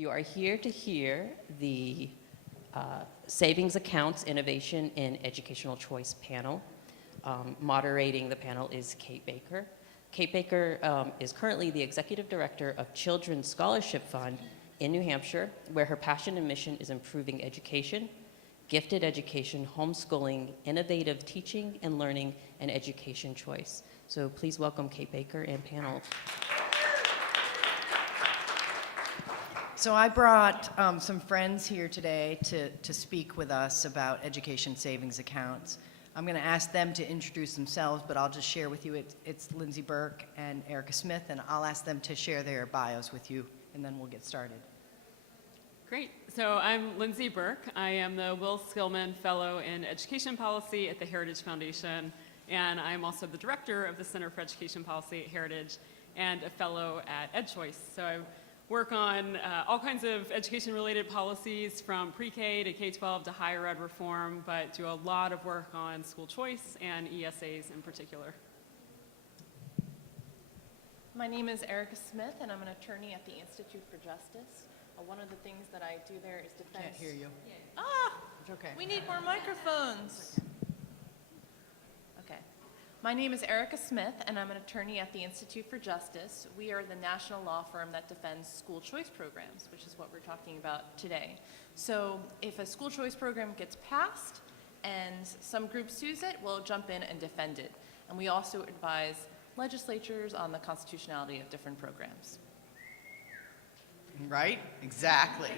You are here to hear the Savings Accounts Innovation in Educational Choice panel. Moderating the panel is Kate Baker. Kate Baker is currently the Executive Director of Children's Scholarship Fund in New Hampshire, where her passion and mission is improving education, gifted education, homeschooling, innovative teaching and learning, and education choice. So please welcome Kate Baker and panel. So I brought some friends here today to speak with us about education savings accounts. I'm going to ask them to introduce themselves, but I'll just share with you it's Lindsey Burke and Erica Smith, and I'll ask them to share their bios with you, and then we'll get started. Great. So I'm Lindsey Burke. I am the Will Skillman Fellow in Education Policy at the Heritage Foundation, and I'm also the Director of the Center for Education Policy at Heritage and a Fellow at EdChoice. So I work on all kinds of education-related policies from pre-K to K-12 to higher ed reform, but do a lot of work on school choice and ESAs in particular. My name is Erica Smith, and I'm an attorney at the Institute for Justice. One of the things that I do there is defense. Can't hear you. Ah! It's okay. We need more microphones. Okay. My name is Erica Smith, and I'm an attorney at the Institute for Justice. We are the national law firm that defends school choice programs, which is what we're talking about today. So if a school choice program gets passed and some group sues it, we'll jump in and defend it. And we also advise legislatures on the constitutionality of different programs. Right? Exactly.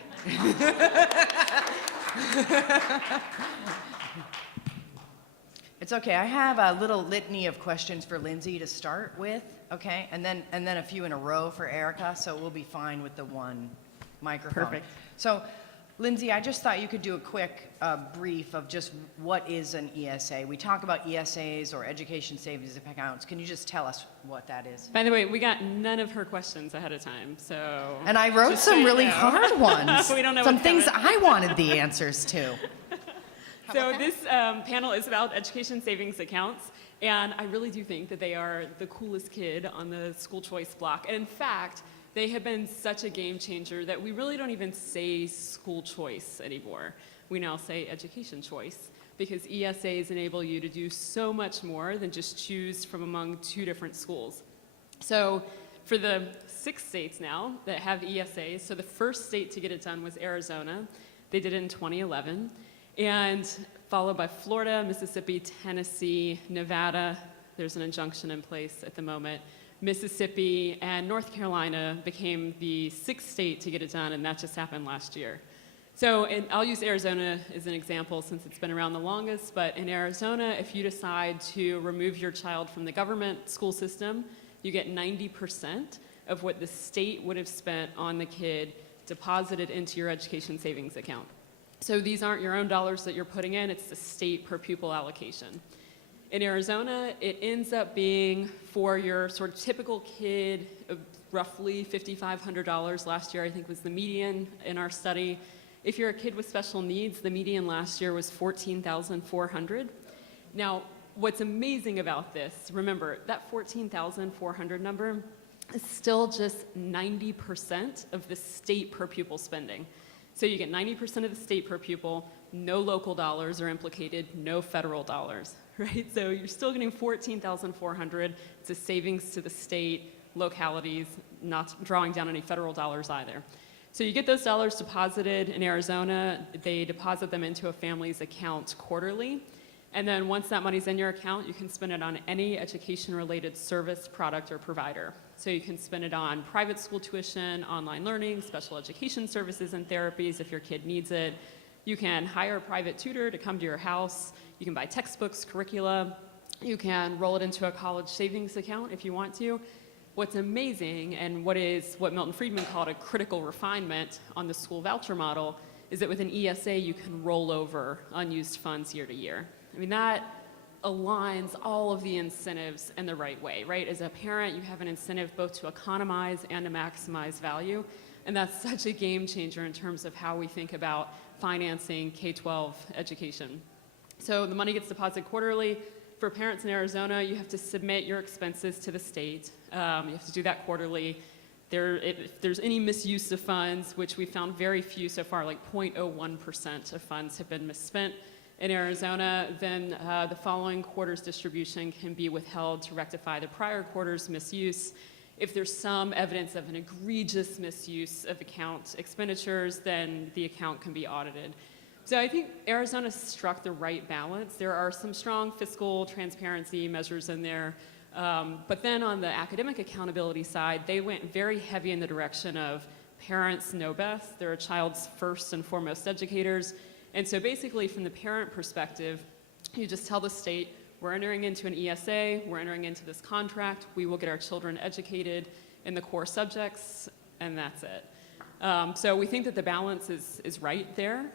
It's okay. I have a little litany of questions for Lindsey to start with, okay? And then a few in a row for Erica, so we'll be fine with the one microphone. Perfect. So, Lindsey, I just thought you could do a quick brief of just what is an ESA. We talk about ESAs or education savings accounts. Can you just tell us what that is? By the way, we got none of her questions ahead of time, so. And I wrote just some so you really know. hard ones. We don't know some what's things coming. I wanted the answers to. So this panel is about education savings accounts, and I really do think that they are the coolest kid on the school choice block. And in fact, they have been such a game changer that we really don't even say school choice anymore. We now say education choice, because ESAs enable you to do so much more than just choose from among two different schools. So for the 6 states now that have ESAs, so the first state to get it done was Arizona. They did it in 2011. And followed by Florida, Mississippi, Tennessee, Nevada. There's an injunction in place at the moment. Mississippi and North Carolina became the 6th state to get it done, and that just happened last year. So I'll use Arizona as an example since it's been around the longest, but in Arizona, if you decide to remove your child from the government school system, you get 90% of what the state would have spent on the kid deposited into your education savings account. So these aren't your own dollars that you're putting in, it's the state per pupil allocation. In Arizona, it ends up being for your sort of typical kid, roughly $5,500 last year, I think was the median in our study. If you're a kid with special needs, the median last year was $14,400. Now, what's amazing about this, remember, that $14,400 number is still just 90% of the state per pupil spending. So you get 90% of the state per pupil, no local dollars are implicated, no federal dollars, right? So you're still getting $14,400. It's a savings to the state, localities, not drawing down any federal dollars either. So you get those dollars deposited in Arizona, they deposit them into a family's account quarterly, and then once that money's in your account, you can spend it on any education-related service, product, or provider. So you can spend it on private school tuition, online learning, special education services and therapies if your kid needs it. You can hire a private tutor to come to your house. You can buy textbooks, curricula. You can roll it into a college savings account if you want to. What's amazing, and what Milton Friedman called a critical refinement on the school voucher model, is that with an ESA, you can roll over unused funds year to year. I mean, that aligns all of the incentives in the right way, right? As a parent, you have an incentive both to economize and to maximize value, and that's such a game changer in terms of how we think about financing K-12 education. So the money gets deposited quarterly. For parents in Arizona, you have to submit your expenses to the state. You have to do that quarterly. if there's any misuse of funds, which we found very few so far, like 0.01% of funds have been misspent in Arizona, then the following quarter's distribution can be withheld to rectify the prior quarter's misuse. If there's some evidence of an egregious misuse of account expenditures, then the account can be audited. So I think Arizona struck the right balance. There are some strong fiscal transparency measures in there. But then on the academic accountability side, they went very heavy in the direction of parents know best. They're a child's first and foremost educators. And so basically from the parent perspective, you just tell the state, we're entering into an ESA, we're entering into this contract, we will get our children educated in the core subjects, and that's it. So we think that the balance is right there.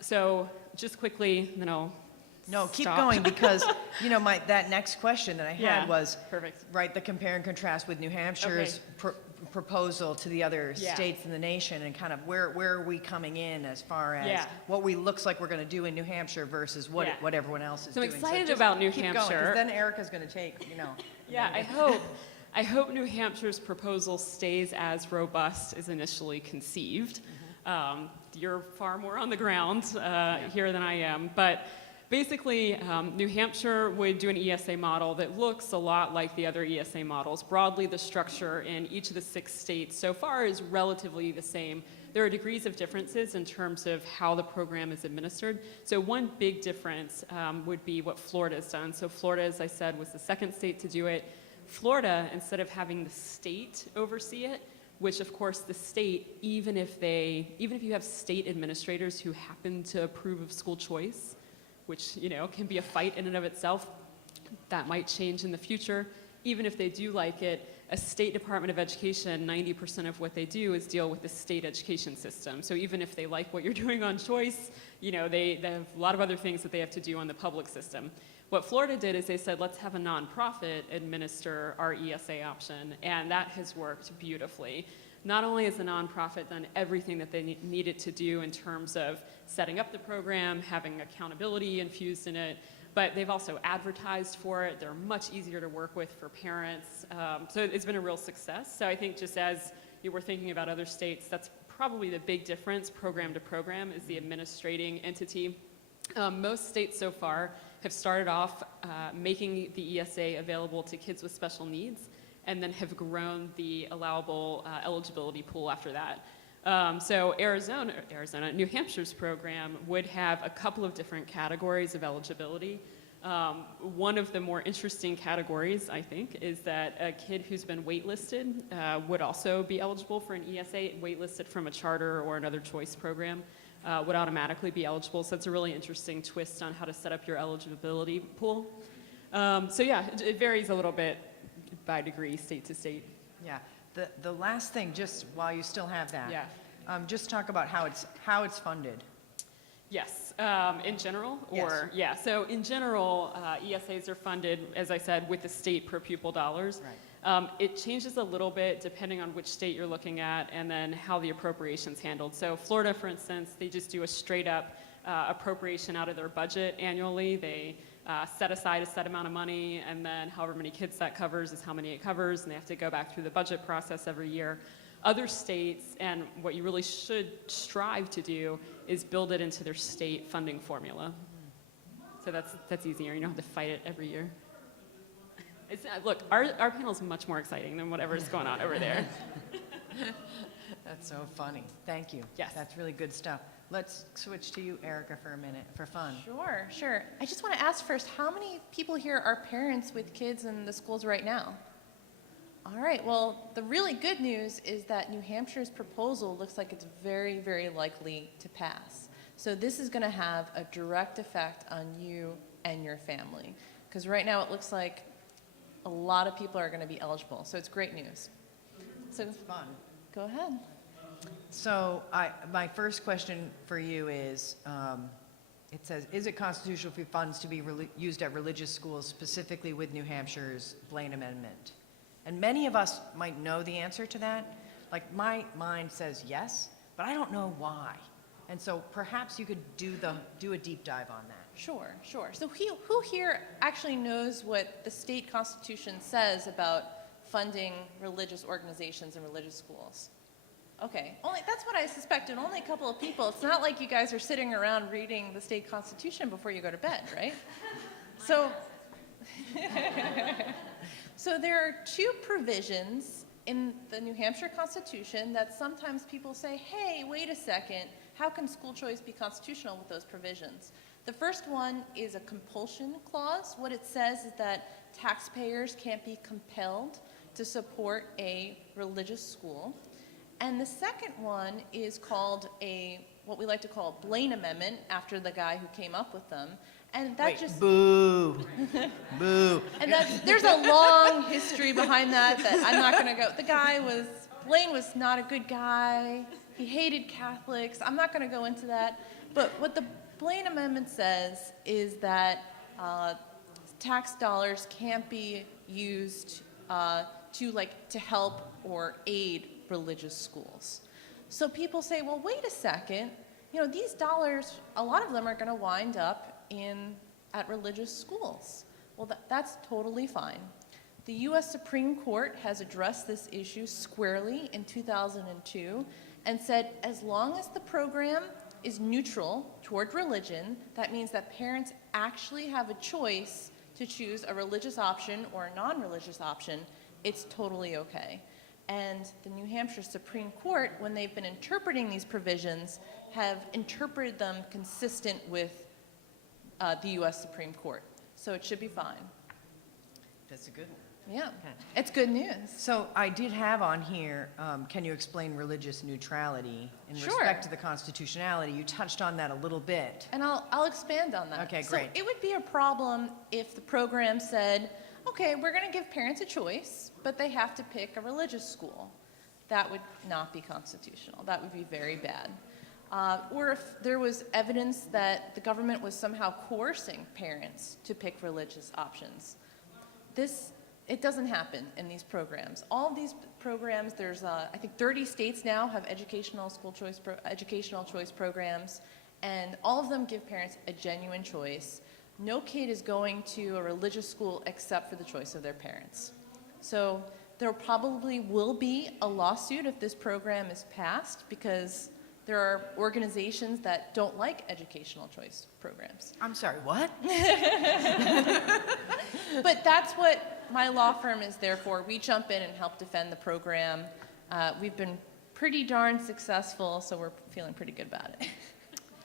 So just quickly, then I'll No, keep stop. going, because, that next question that I had Yeah, was, perfect. right, the compare and contrast with New Hampshire's proposal to the other Yeah. states in the nation, and kind of where are we coming in as far as Yeah. what looks like we're going to do in New Hampshire versus what Yeah. everyone else is So I'm doing. excited just about New keep going, Hampshire. 'cause then Erica's going to take, Yeah, I hope New Hampshire's proposal stays as robust as initially conceived. You're far more on the ground here than I am, but basically, New Hampshire would do an ESA model that looks a lot like the other ESA models. Broadly, the structure in each of the 6 states so far is relatively the same. There are degrees of differences in terms of how the program is administered. So one big difference would be what Florida has done. So Florida, as I said, was the 2nd state to do it. Florida, instead of having the state oversee it, which of course the state, even if you have state administrators who happen to approve of school choice, which can be a fight in and of itself, that might change in the future. Even if they do like it, a state Department of Education, 90% of what they do is deal with the state education system. So even if they like what you're doing on choice, they have a lot of other things that they have to do on the public system. What Florida did is they said, let's have a nonprofit administer our ESA option, and that has worked beautifully. Not only has the nonprofit done everything that they needed to do in terms of setting up the program, having accountability infused in it, but they've also advertised for it. They're much easier to work with for parents. So it's been a real success. So I think just as you were thinking about other states, that's probably the big difference, program to program, is the administrating entity. Most states so far have started off making the ESA available to kids with special needs, and then have grown the allowable eligibility pool after that. So New Hampshire's program would have a couple of different categories of eligibility. One of the more interesting categories, I think, is that a kid who's been waitlisted would also be eligible for an ESA. Waitlisted from a charter or another choice program would automatically be eligible. So it's a really interesting twist on how to set up your eligibility pool. So yeah, it varies a little bit by degree, state to state. Yeah. The last thing, just while you still have that, Yeah. just talk about how it's funded. Yes, in general, Yes. or yeah. So in general, ESAs are funded, as I said, with the state per pupil dollars. Right. It changes a little bit depending on which state you're looking at, and then how the appropriation's handled. So Florida, for instance, they just do a straight up appropriation out of their budget annually. They set aside a set amount of money, and then however many kids that covers is how many it covers, and they have to go back through the budget process every year. Other states, and what you really should strive to do, is build it into their state funding formula. So that's easier. You don't have to fight it every year. Look, our panel is much more exciting than whatever's going on over there. That's so funny. Thank you. Yes. That's really good stuff. Let's switch to you, Erica, for a minute, for fun. Sure. I just want to ask first, how many people here are parents with kids in the schools right now? All right, well, the really good news is that New Hampshire's proposal looks like it's very, very likely to pass. So this is going to have a direct effect on you and your family. Because right now it looks like a lot of people are going to be eligible. So it's great news. So It's fun. go ahead. So my first question for you is, it says, is it constitutional for funds to be used at religious schools, specifically with New Hampshire's Blaine Amendment? And many of us might know the answer to that. Like, my mind says yes, but I don't know why. And so perhaps you could do a deep dive on that. Sure. So who here actually knows what the state constitution says about funding religious organizations and religious schools? Okay, that's what I suspected, only a couple of people. It's not like you guys are sitting around reading the state constitution before you go to bed, right? So, so there are two provisions in the New Hampshire Constitution that sometimes people say, hey, wait a second, how can school choice be constitutional with those provisions? The first one is a compulsion clause. What it says is that taxpayers can't be compelled to support a religious school. And the second one is called what we like to call a Blaine Amendment, after the guy who came up with them. And that boo, boo. And there's a long history behind that I'm not going to go. Blaine was not a good guy. He hated Catholics. I'm not going to go into that. But what the Blaine Amendment says is that tax dollars can't be used to help or aid religious schools. So people say, well, wait a second. These dollars, a lot of them are going to wind up at religious schools. Well, that's totally fine. The U.S. Supreme Court has addressed this issue squarely in 2002 and said as long as the program is neutral toward religion, that means that parents actually have a choice to choose a religious option or a non-religious option, it's totally okay. And the New Hampshire Supreme Court, when they've been interpreting these provisions, have interpreted them consistent with the U.S. Supreme Court. So it should be fine. That's a good one. Yeah, it's good news. So I did have on here, can you explain religious neutrality in Sure. respect to the constitutionality? You touched on that a little bit. And I'll expand on that. Okay, great. So it would be a problem if the program said, okay, we're going to give parents a choice, but they have to pick a religious school. That would not be constitutional. That would be very bad. Or if there was evidence that the government was somehow coercing parents to pick religious options. It doesn't happen in these programs. All of these programs, there's I think 30 states now have educational choice programs, and all of them give parents a genuine choice. No kid is going to a religious school except for the choice of their parents. So there probably will be a lawsuit if this program is passed, because there are organizations that don't like educational choice programs. I'm sorry, what? But that's what my law firm is there for. We jump in and help defend the program. We've been pretty darn successful, so we're feeling pretty good about it.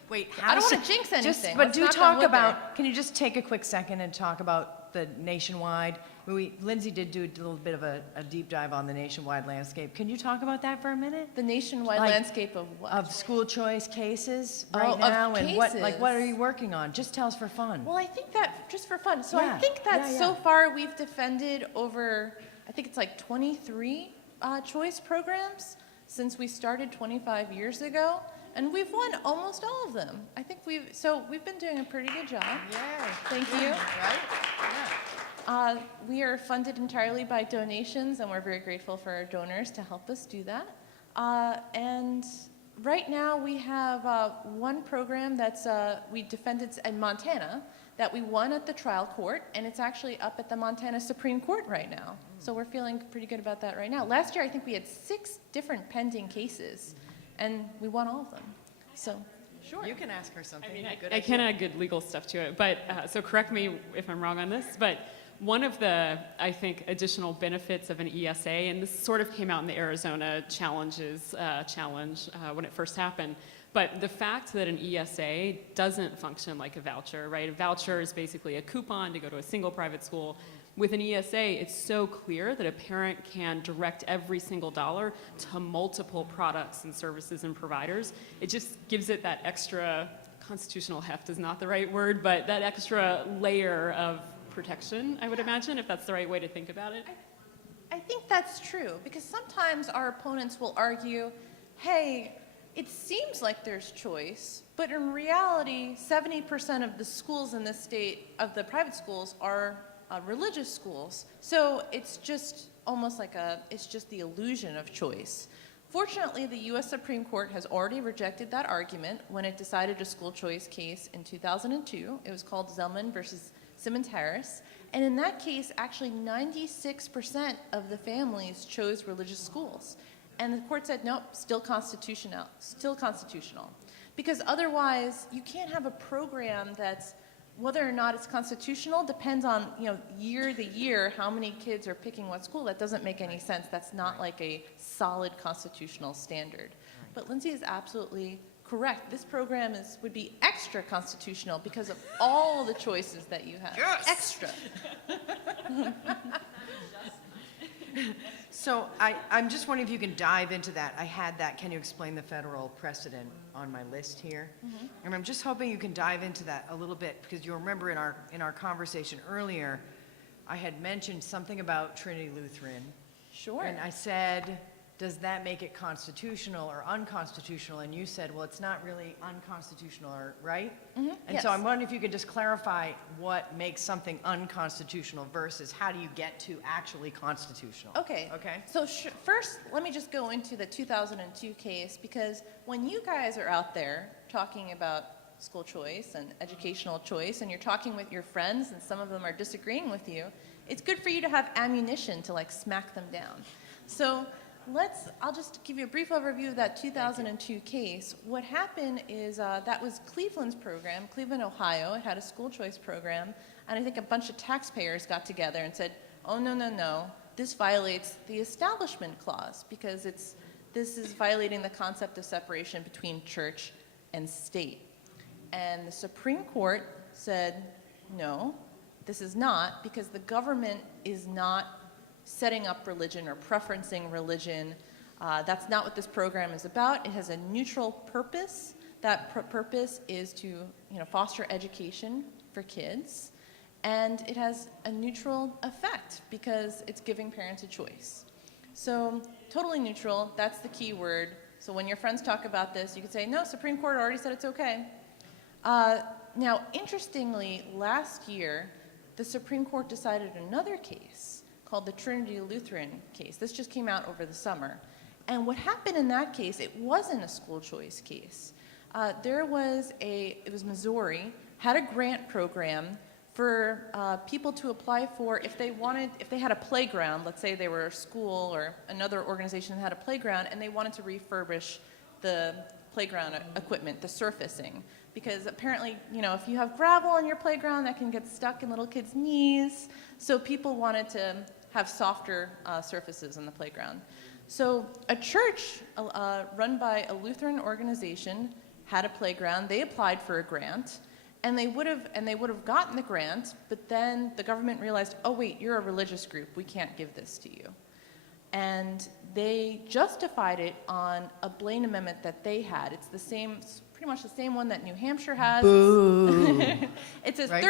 Wait, I don't want to jinx anything. But Let's do knock on talk wood about, can you just take a quick second and talk about the nationwide? Lindsay did do a little bit of a deep dive on the nationwide landscape. Can you talk about that for a minute? The nationwide Like, landscape of what? Of school choice cases Oh, right of now, and what cases. are you working on? Just tell us for fun. Well, I think that, just for fun, so Yeah, I think that yeah, so yeah. far we've defended over, I think it's like 23 choice programs since we started 25 years ago, and we've won almost all of them. I think we've been doing a pretty good job. Yay. Thank you. Right? Yeah. We are funded entirely by donations, and we're very grateful for our donors to help us do that. And right now we have one program that's we defended in Montana that we won at the trial court, and it's actually up at the Montana Supreme Court right now. So we're feeling pretty good about that right now. Last year I think we had 6 different pending cases, and we won all of them. So, sure. You can ask her something. I mean, Good I idea. can add good legal stuff to it, but so correct me if I'm wrong on this, but one of the, I think, additional benefits of an ESA, and this sort of came out in the Arizona challenge when it first happened, but the fact that an ESA doesn't function like a voucher, right? A voucher is basically a coupon to go to a single private school. With an ESA, it's so clear that a parent can direct every single dollar to multiple products and services and providers. It just gives it that extra, constitutional heft is not the right word, but that extra layer of protection, I would imagine, if that's the right way to think about it. I think that's true, because sometimes our opponents will argue, hey, it seems like there's choice, but in reality, 70% of the schools in this state, of the private schools, are religious schools. So it's just almost like it's just the illusion of choice. Fortunately, the U.S. Supreme Court has already rejected that argument when it decided a school choice case in 2002. It was called Zelman versus Simmons Harris. And in that case, actually 96% of the families chose religious schools. And the court said, nope, still constitutional. Because otherwise, you can't have a program that's, whether or not it's constitutional depends on, year to year, how many kids are picking what school. That doesn't make any sense. That's not like a solid constitutional standard. But Lindsey is absolutely correct. This program would be extra constitutional because of all the choices that you have. Yes! Extra. So I'm just wondering if you can dive into that. I had that. Can you explain the federal precedent on my list here? And I'm just hoping you can dive into that a little bit, because you'll remember in our conversation earlier, I had mentioned something about Trinity Lutheran. Sure. And I said, does that make it constitutional or unconstitutional? And you said, well, it's not really unconstitutional, right? And yes. so I'm wondering if you could just clarify what makes something unconstitutional versus how do you get to actually constitutional? Okay. Okay. So first, let me just go into the 2002 case, because when you guys are out there talking about school choice and educational choice, and you're talking with your friends, and some of them are disagreeing with you, it's good for you to have ammunition to like smack them down. So I'll just give you a brief overview of that 2002 case. What happened is that was Cleveland's program. Cleveland, Ohio, it had a school choice program, and I think a bunch of taxpayers got together and said, oh, no, this violates the Establishment Clause, because this is violating the concept of separation between church and state. And the Supreme Court said, no, this is not, because the government is not setting up religion or preferencing religion. That's not what this program is about. It has a neutral purpose. That purpose is to foster education for kids. And it has a neutral effect because it's giving parents a choice. So totally neutral, that's the key word. So when your friends talk about this, you can say, no, Supreme Court already said it's okay. Now, interestingly, last year, the Supreme Court decided another case called the Trinity Lutheran case. This just came out over the summer. And what happened in that case, it wasn't a school choice case. It was Missouri, had a grant program for people to apply for if they had a playground. Let's say they were a school or another organization that had a playground, and they wanted to refurbish the playground equipment, the surfacing. Because apparently, if you have gravel on your playground, that can get stuck in little kids' knees. So people wanted to have softer surfaces on the playground. So a church run by a Lutheran organization had a playground. They applied for a grant, and they would have gotten the grant, but then the government realized, oh wait, you're a religious group. We can't give this to you. And they justified it on a Blaine Amendment that they had. It's pretty much the same one that New Hampshire has. Boo. It says Right?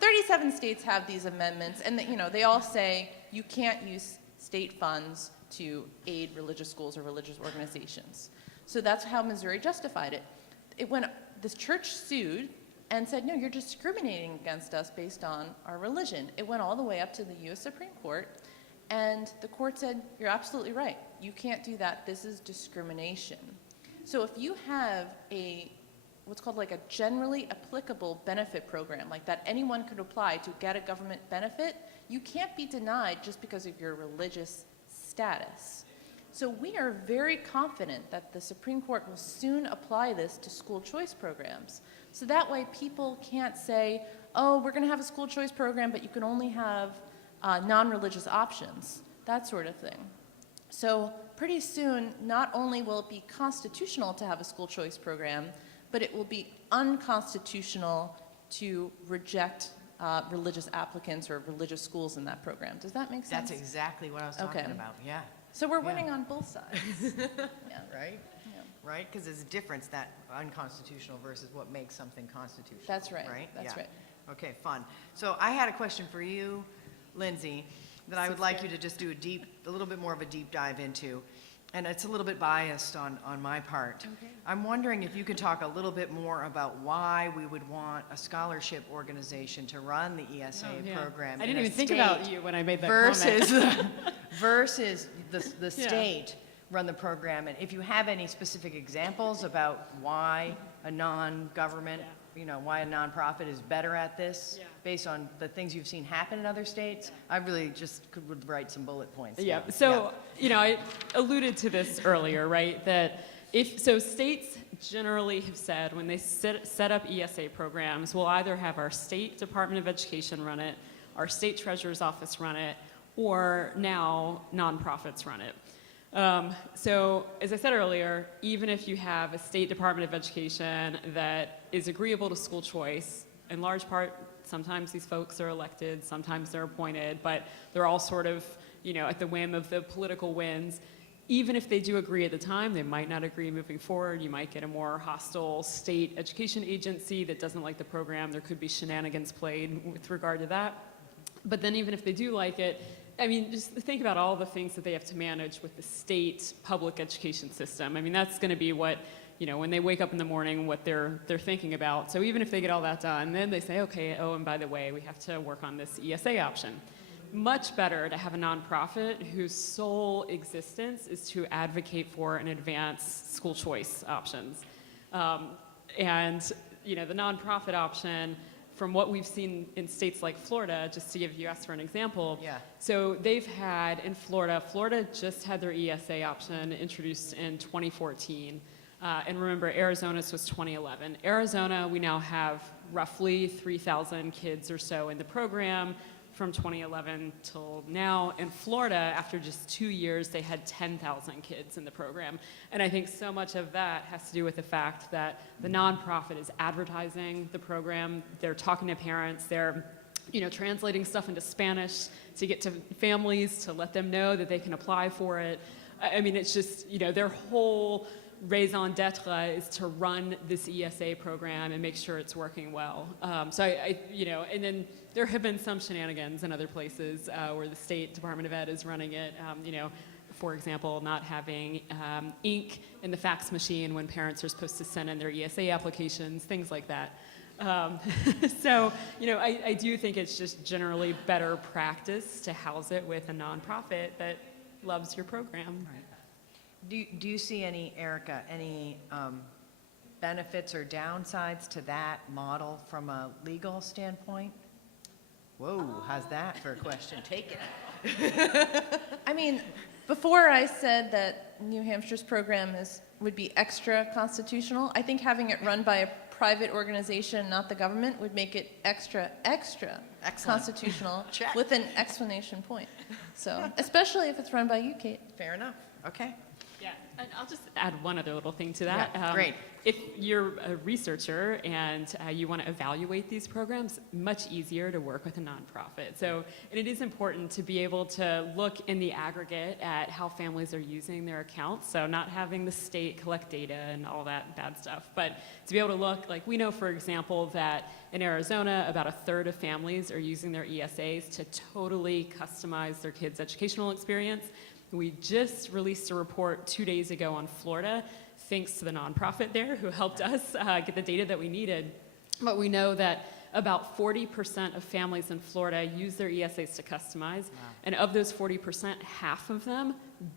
37 states have these amendments, and they all say you can't use state funds to aid religious schools or religious organizations. So that's how Missouri justified it. This church sued and said, no, you're discriminating against us based on our religion. It went all the way up to the U.S. Supreme Court, and the court said, you're absolutely right. You can't do that. This is discrimination. So if you have what's called like a generally applicable benefit program, like that anyone could apply to get a government benefit, you can't be denied just because of your religious status. So we are very confident that the Supreme Court will soon apply this to school choice programs. So that way people can't say, oh, we're going to have a school choice program, but you can only have non-religious options, that sort of thing. So pretty soon, not only will it be constitutional to have a school choice program, but it will be unconstitutional to reject religious applicants or religious schools in that program. Does that make sense? That's exactly what I was talking Okay. about, yeah. So we're winning on both sides. Yeah. Right? Yeah. Right? Because there's a difference, that unconstitutional versus what makes something constitutional. That's right. Right? That's Yeah. right. Okay, fun. So I had a question for you, Lindsey, that I would like you to just do a little bit more of a deep dive into. And it's a little bit biased on my part. Okay. I'm wondering if you could talk a little bit more about why we would want a scholarship organization to run the ESA program. I in didn't a even think state about you when I made that versus comment. versus the state run the program. And if you have any specific examples about why a non-government why a nonprofit is better at this, Yeah. based on the things you've seen happen in other states, I really just would write some bullet points. Yeah. down. So, I alluded to this earlier, right? That states generally have said when they set up ESA programs, we'll either have our state Department of Education run it, our state treasurer's office run it, or now nonprofits run it. So, as I said earlier, even if you have a state Department of Education that is agreeable to school choice, in large part, sometimes these folks are elected, sometimes they're appointed, but they're all sort of, at the whim of the political winds. Even if they do agree at the time, they might not agree moving forward. You might get a more hostile state education agency that doesn't like the program. There could be shenanigans played with regard to that. But then even if they do like it, just think about all the things that they have to manage with the state public education system. That's going to be what, when they wake up in the morning, what they're thinking about. So even if they get all that done, then they say, okay, and by the way, we have to work on this ESA option. Much better to have a nonprofit whose sole existence is to advocate for and advance school choice options. The nonprofit option, from what we've seen in states like Florida, just to give you for an example. Yeah. So they've had in Florida just had their ESA option introduced in 2014. And remember, Arizona's was 2011. Arizona, we now have roughly 3,000 kids or so in the program from 2011 till now. In Florida, after just 2 years, they had 10,000 kids in the program. And I think so much of that has to do with the fact that the nonprofit is advertising the program. They're talking to parents. They're translating stuff into Spanish to get to families to let them know that they can apply for it. It's just, their whole raison d'etre is to run this ESA program and make sure it's working well. And then there have been some shenanigans in other places where the state Department of Ed is running it. For example, not having ink in the fax machine when parents are supposed to send in their ESA applications, things like that. I do think it's just generally better practice to house it with a nonprofit that loves your program. Right. Do you see any benefits or downsides to that model from a legal standpoint? Whoa, how's that for a question? Take it. Before I said that New Hampshire's program would be extra constitutional, I think having it run by a private organization, not the government, would make it extra Excellent. constitutional Check. with an explanation point. So, especially if it's run by you, Kate. Fair enough. Okay. Yeah, and I'll just add one other little thing to that. Yeah, great. If you're a researcher and you want to evaluate these programs, much easier to work with a nonprofit. So, and it is important to be able to look in the aggregate at how families are using their accounts. So not having the state collect data and all that bad stuff, but to be able to look, like we know, for example, that in Arizona, about a third of families are using their ESAs to totally customize their kids' educational experience. We just released a report 2 days ago on Florida, thanks to the nonprofit there who helped us get the data that we needed. But we know that about 40% of families in Florida use their ESAs to customize. Wow. And of those 40%, half of them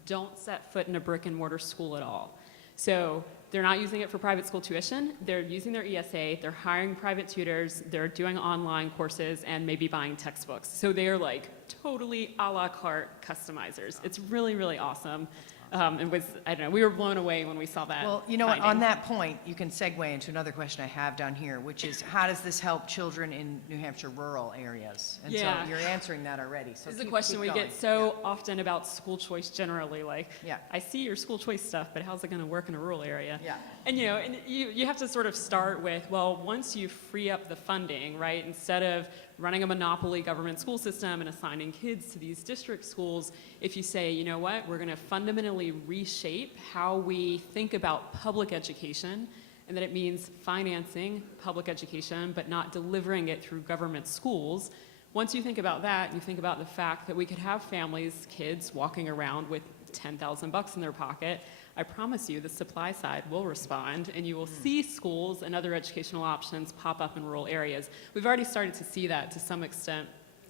don't set foot in a brick and mortar school at all. So they're not using it for private school tuition. They're using their ESA. They're hiring private tutors. They're doing online courses and maybe buying textbooks. So they're like totally a la carte customizers. It's really, really awesome. We were blown away when we saw that. Well, you know what, on that point, you can segue into another question I have down here, which is how does this help children in New Hampshire rural areas? And Yeah. so you're answering that already. So This is a keep question we going. get so often about school choice generally. Like, Yeah. I see your school choice stuff, but how's it going to work in a rural area? Yeah. And you have to sort of start with, well, once you free up the funding, right, instead of running a monopoly government school system and assigning kids to these district schools, if you say, you know what, we're going to fundamentally reshape how we think about public education, and that it means financing public education but not delivering it through government schools. Once you think about that, you think about the fact that we could have families, kids walking around with $10,000 in their pocket. I promise you the supply side will respond, and you will see schools and other educational options pop up in rural areas. We've already started to see that to some extent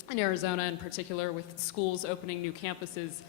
in Arizona in particular, with schools opening new campuses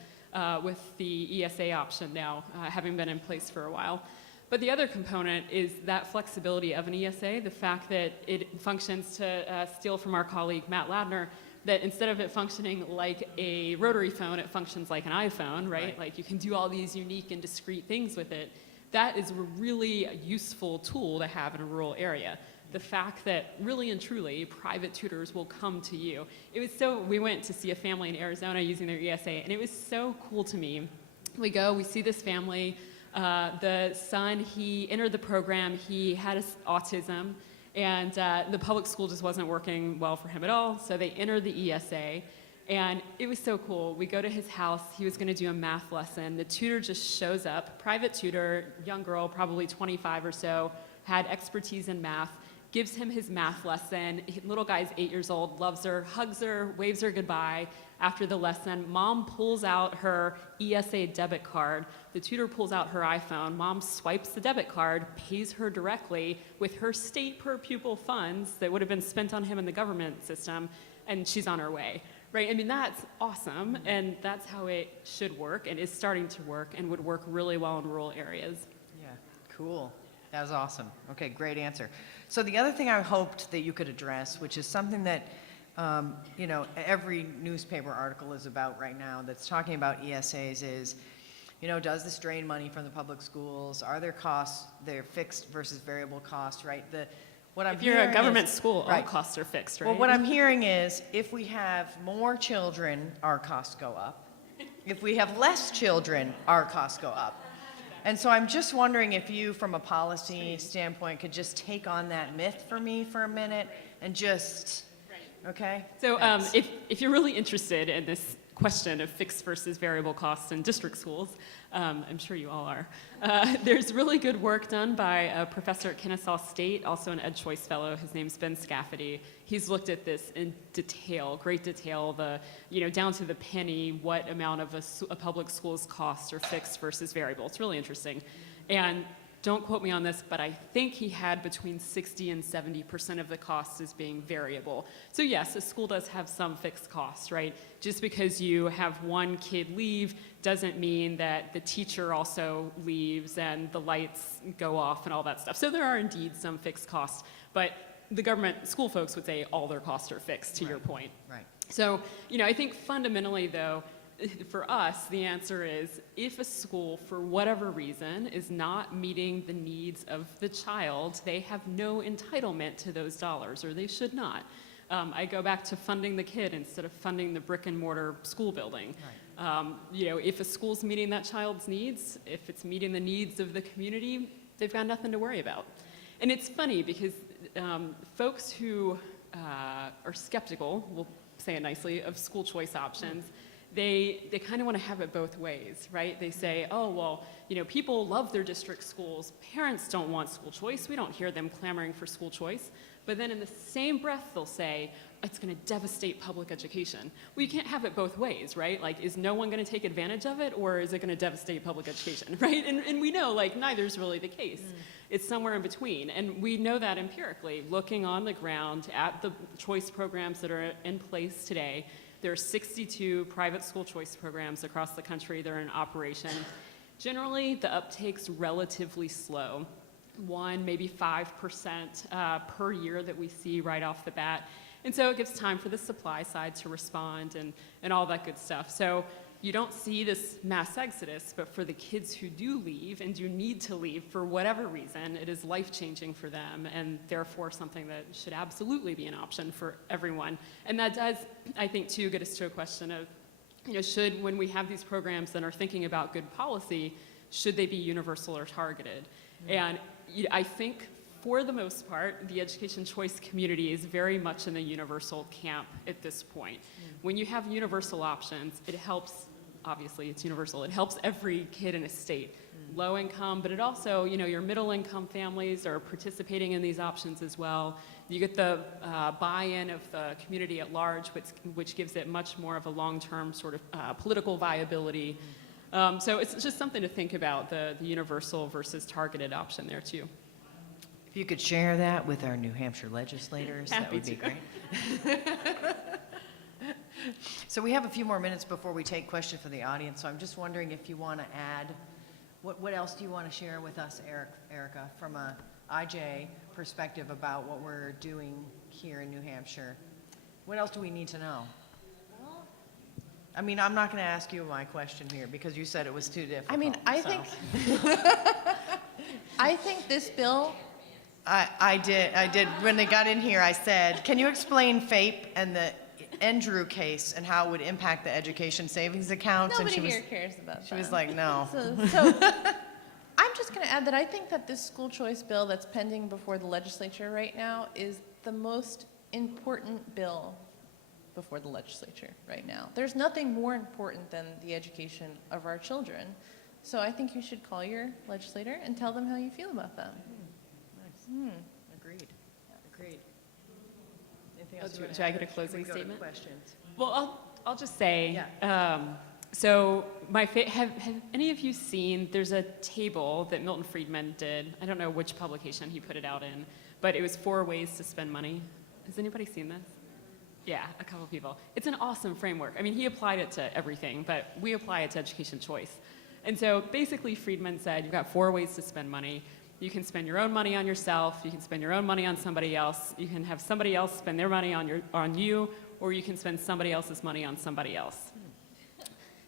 with the ESA option now having been in place for a while. But the other component is that flexibility of an ESA, the fact that it functions, to steal from our colleague Matt Ladner, that instead of it functioning like a rotary phone, it functions like an iPhone, right? Like you can do all these unique and discrete things with it. That is a really useful tool to have in a rural area. The fact that really and truly private tutors will come to you. It was so, we went to see a family in Arizona using their ESA, and it was so cool to me. We go, we see this family. The son, he entered the program, he had autism, and the public school just wasn't working well for him at all, so they entered the ESA, and it was so cool. We go to his house, he was gonna do a math lesson. The tutor just shows up, private tutor, young girl, probably 25 or so, had expertise in math, gives him his math lesson. Little guy's 8 years old, loves her, hugs her, waves her goodbye. After the lesson, mom pulls out her ESA debit card. The tutor pulls out her iPhone. Mom swipes the debit card, pays her directly with her state per pupil funds that would have been spent on him in the government system, and she's on her way. Right? I mean, that's awesome, and that's how it should work and is starting to work and would work really well in rural areas. Yeah, cool. That was awesome. Okay, great answer. So the other thing I hoped that you could address, which is something that you know, every newspaper article is about right now that's talking about ESAs, is, you know, does this drain money from the public schools? Are there costs, they're fixed versus variable costs, right? What I'm If you're hearing a government is, school, all right. costs are fixed, right? Well, what I'm hearing is, if we have more children, our costs go up. If we have less children, our costs go up. And so I'm just wondering if you, from a policy standpoint, could just take on that myth for me for a minute and just, okay? So Thanks. if you're really interested in this question of fixed versus variable costs in district schools, I'm sure you all are, there's really good work done by a professor at Kennesaw State, also an Ed Choice Fellow. His name's Ben Scafferty. He's looked at this in detail, great detail, down to the penny, what amount of a public school's costs are fixed versus variable. It's really interesting. And don't quote me on this, but I think he had between 60 and 70% of the costs as being variable. So yes, a school does have some fixed costs, right? Just because you have one kid leave doesn't mean that the teacher also leaves and the lights go off and all that stuff. So there are indeed some fixed costs, but the government school folks would say all their costs are fixed, to your point. Right. So, I think fundamentally, though, for us, the answer is if a school, for whatever reason, is not meeting the needs of the child, they have no entitlement to those dollars, or they should not. I go back to funding the kid instead of funding the brick and mortar school building. Right. If a school's meeting that child's needs, if it's meeting the needs of the community, they've got nothing to worry about. And it's funny because folks who are skeptical, we'll say it nicely, of school choice options, they kind of want to have it both ways, right? They say, oh, well, people love their district schools. Parents don't want school choice. We don't hear them clamoring for school choice. But then in the same breath, they'll say, it's going to devastate public education. Well, you can't have it both ways, right? Like, is no one going to take advantage of it, or is it going to devastate public education, right? And we know, neither is really the case. It's somewhere in between. And we know that empirically, looking on the ground at the choice programs that are in place today. There are 62 private school choice programs across the country that are in operation. Generally, the uptake's relatively slow. 1, maybe 5% per year that we see right off the bat. And so it gives time for the supply side to respond and all that good stuff. So you don't see this mass exodus, but for the kids who do leave and do need to leave for whatever reason, it is life-changing for them, and therefore something that should absolutely be an option for everyone. And that does, I think, too, get us to a question of, should, when we have these programs that are thinking about good policy, should they be universal or targeted? And I think, for the most part, the education choice community is very much in the universal camp at this point. When you have universal options, it helps, obviously it's universal, it helps every kid in a state. Low income, but it also, your middle income families are participating in these options as well. You get the buy-in of the community at large, which gives it much more of a long-term sort of political viability. So it's just something to think about, the universal versus targeted option there too. If you could share that with our New Hampshire legislators, that would be great. So we have a few more minutes before we take questions from the audience, so I'm just wondering if you want to add What else do you want to share with us, Erica, from a IJ perspective about what we're doing here in New Hampshire? What else do we need to know? I mean, I'm not going to ask you my question here because you said it was too difficult. I mean, I think I think this bill. I did. When they got in here, I said, can you explain FAPE and the Andrew case and how it would impact the education savings accounts? Nobody and here cares about that. she was like, no. So I'm just going to add that I think that this school choice bill that's pending before the legislature right now is the most important bill before the legislature right now. There's nothing more important than the education of our children. So I think you should call your legislator and tell them how you feel about them. Nice. Agreed. Agreed. Anything else you wanna Do I add, get a or should closing we go to statement? questions? Well, I'll just say, Yeah. so have any of you seen, there's a table that Milton Friedman did. I don't know which publication he put it out in, but it was 4 ways to spend money. Has anybody seen this? Yeah, a couple people. It's an awesome framework. I mean, he applied it to everything, but we apply it to education choice. And so basically Friedman said, you've got 4 ways to spend money. You can spend your own money on yourself, you can spend your own money on somebody else, you can have somebody else spend their money on you, or you can spend somebody else's money on somebody else.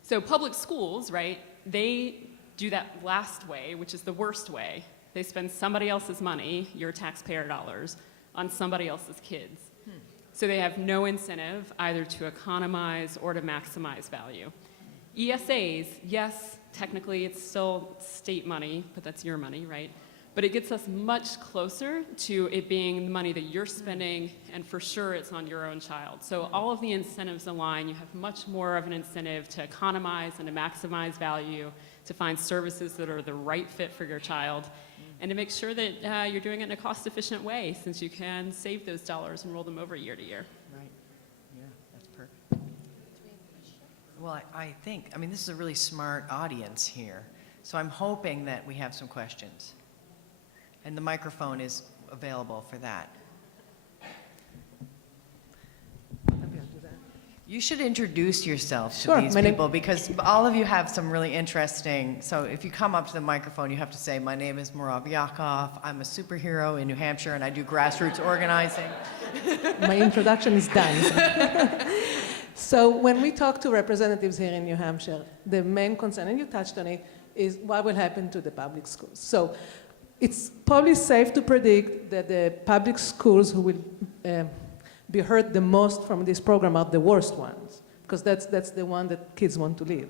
So public schools, right, they do that last way, which is the worst way. They spend somebody else's money, your taxpayer dollars, on somebody else's kids. So they have no incentive either to economize or to maximize value. ESAs, yes, technically it's still state money, but that's your money, right? But it gets us much closer to it being the money that you're spending, and for sure it's on your own child. So all of the incentives align. You have much more of an incentive to economize and to maximize value, to find services that are the right fit for your child, and to make sure that you're doing it in a cost-efficient way, since you can save those dollars and roll them over year to year. Right. Yeah, that's perfect. Well, I mean, this is a really smart audience here. So I'm hoping that we have some questions. And the microphone is available for that. You should introduce yourself to these people because all of you have some really interesting, so if you come up to the microphone, you have to say, my name is Murav Yakov, I'm a superhero in New Hampshire and I do grassroots organizing. My introduction is done. So when we talk to representatives here in New Hampshire, the main concern, and you touched on it, is what will happen to the public schools. So it's probably safe to predict that the public schools who will be hurt the most from this program are the worst ones, because that's the one that kids want to leave.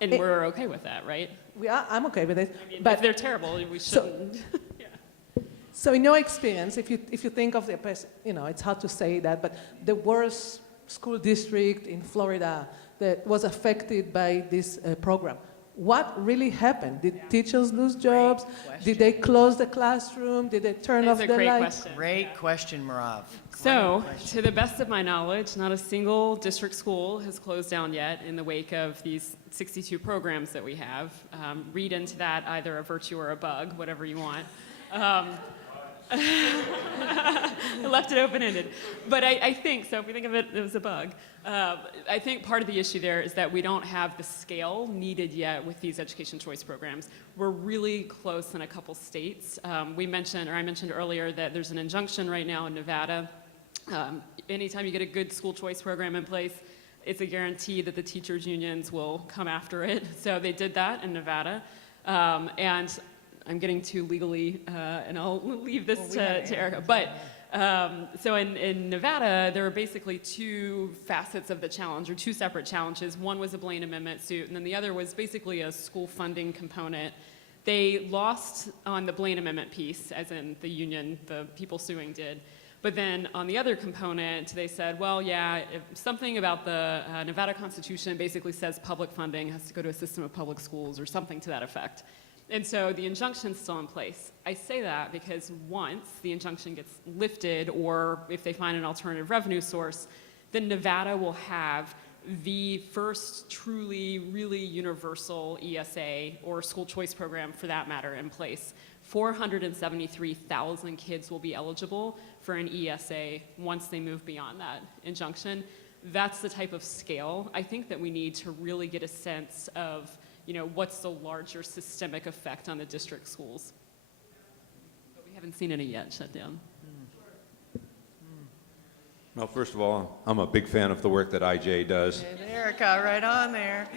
And we're okay with that, right? I'm okay with it. I mean, but if they're terrible, we shouldn't. So in your experience, if you think of the person, it's hard to say that, but the worst school district in Florida that was affected by this program, what really happened? Did teachers lose jobs? Did they close the classroom? Did they turn off the lights? Great question, Murav. So, to the best of my knowledge, not a single district school has closed down yet in the wake of these 62 programs that we have. Read into that either a virtue or a bug, whatever you want. I left it open-ended. But I think, so if we think of it as a bug, I think part of the issue there is that we don't have the scale needed yet with these education choice programs. We're really close in a couple states. I mentioned earlier that there's an injunction right now in Nevada. Anytime you get a good school choice program in place, it's a guarantee that the teachers' unions will come after it. So they did that in Nevada. And I'm getting too legally, and I'll leave this to Erica. But so in Nevada, there were basically 2 facets of the challenge, or 2 separate challenges. One was a Blaine Amendment suit, and then the other was basically a school funding component. They lost on the Blaine Amendment piece, as in the union, the people suing did. But then on the other component, they said, well, yeah, something about the Nevada Constitution basically says public funding has to go to a system of public schools or something to that effect. And so the injunction's still in place. I say that because once the injunction gets lifted, or if they find an alternative revenue source, then Nevada will have the first truly, really universal ESA, or school choice program for that matter, in place. 473,000 kids will be eligible for an ESA once they move beyond that injunction. That's the type of scale I think that we need to really get a sense of what's the larger systemic effect on the district schools. But we haven't seen any yet shut down. Well, first of all, I'm a big fan of the work that IJ does. And Erica, right on there.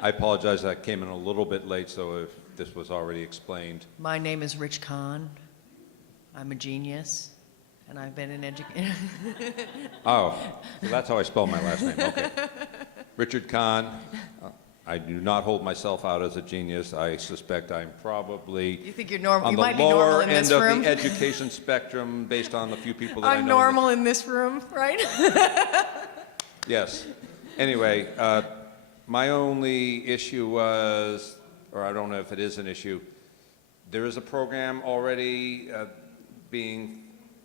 I apologize that I came in a little bit late, so if this was already explained. My name is Rich Kahn. I'm a genius, and I've been in education. Oh, so that's how I spell my last name. Okay. Richard Kahn. I do not hold myself out as a genius. I suspect I'm probably You think you're normal? on You the might be normal lower in this end of room. the education spectrum based on the few people that I know. I'm normal in this room, right? Yes. Anyway, my only issue was, or I don't know if it is an issue, there is a program already being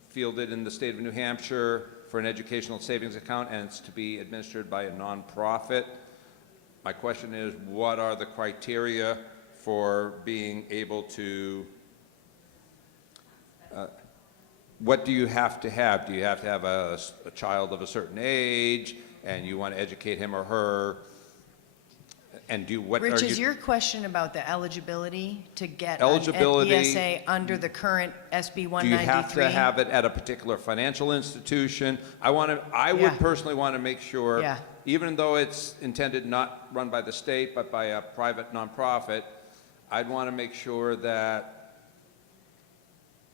fielded in the state of New Hampshire for an educational savings account, and it's to be administered by a nonprofit. My question is, what are the criteria for being able to, what do you have to have? Do you have to have a child of a certain age, and you want to educate him or her? And what Rich, are is you? your question about the eligibility to get Eligibility- an ESA under the current SB 193? Do you have to have it at a particular financial institution? I Yeah. would personally want to make sure, Yeah. even though it's intended not run by the state, but by a private nonprofit, I'd want to make sure that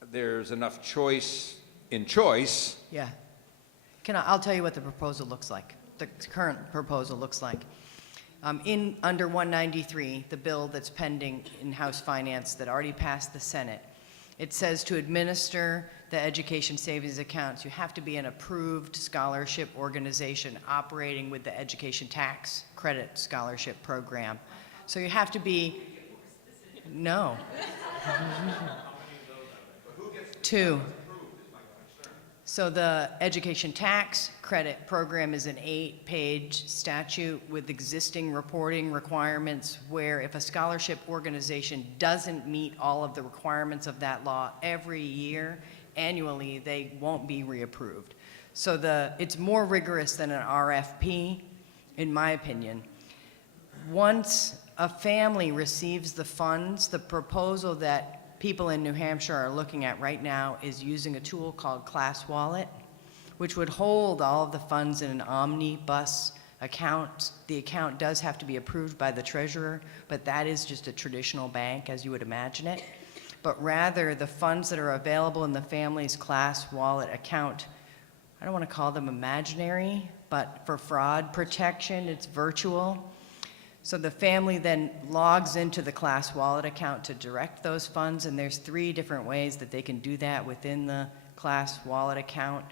there's enough choice in choice. Yeah. I'll tell you what the proposal looks like. The current proposal looks like. Under 193, the bill that's pending in House Finance that already passed the Senate, it says to administer the education savings accounts, you have to be an approved scholarship organization operating with the education tax credit scholarship program. So you have to be, no. Two. So the education tax credit program is an 8-page statute with existing reporting requirements where if a scholarship organization doesn't meet all of the requirements of that law every year, annually, they won't be reapproved. So it's more rigorous than an RFP, in my opinion. Once a family receives the funds, the proposal that people in New Hampshire are looking at right now is using a tool called Class Wallet, which would hold all of the funds in an omnibus account. The account does have to be approved by the treasurer, but that is just a traditional bank as you would imagine it. But rather, the funds that are available in the family's Class Wallet account, I don't want to call them imaginary, but for fraud protection, it's virtual. So the family then logs into the Class Wallet account to direct those funds, and there's 3 different ways that they can do that within the Class Wallet account.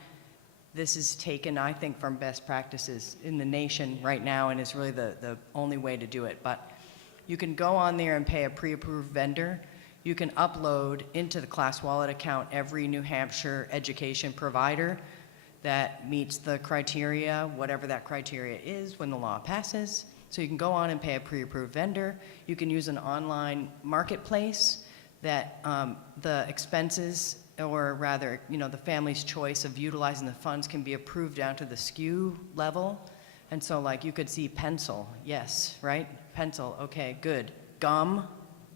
This is taken, I think, from best practices in the nation right now, and is really the only way to do it. But you can go on there and pay a pre-approved vendor. You can upload into the Class Wallet account every New Hampshire education provider that meets the criteria, whatever that criteria is when the law passes. So you can go on and pay a pre-approved vendor. You can use an online marketplace that the expenses, or rather, the family's choice of utilizing the funds can be approved down to the SKU level. And so like you could see pencil, yes, right? Pencil, okay, good. Gum,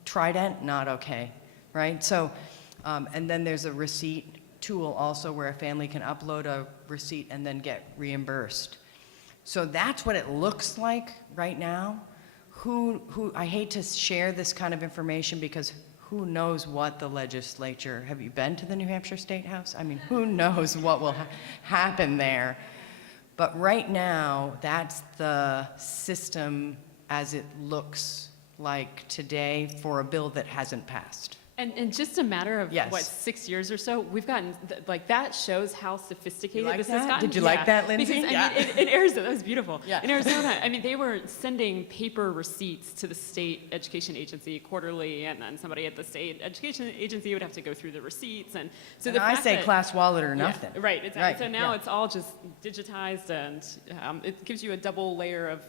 Trident, not okay, right? So, and then there's a receipt tool also where a family can upload a receipt and then get reimbursed. So that's what it looks like right now. I hate to share this kind of information because who knows what the legislature, have you been to the New Hampshire State House? I mean, who knows what will happen there. But right now, that's the system as it looks like today for a bill that hasn't passed. And in just a matter of, Yes. 6 years or so, we've gotten, that shows how sophisticated You like this that? has gotten. Did you like that, Lindsay? Because, Yeah. in Arizona, that was beautiful. Yeah. In Arizona, they were sending paper receipts to the state education agency quarterly, and then somebody at the state education agency would have to go through the receipts. And so And the I fact say that- Class Wallet or Yeah, nothing. right, exactly. Right, So now yeah. it's all just digitized, and it gives you a double layer of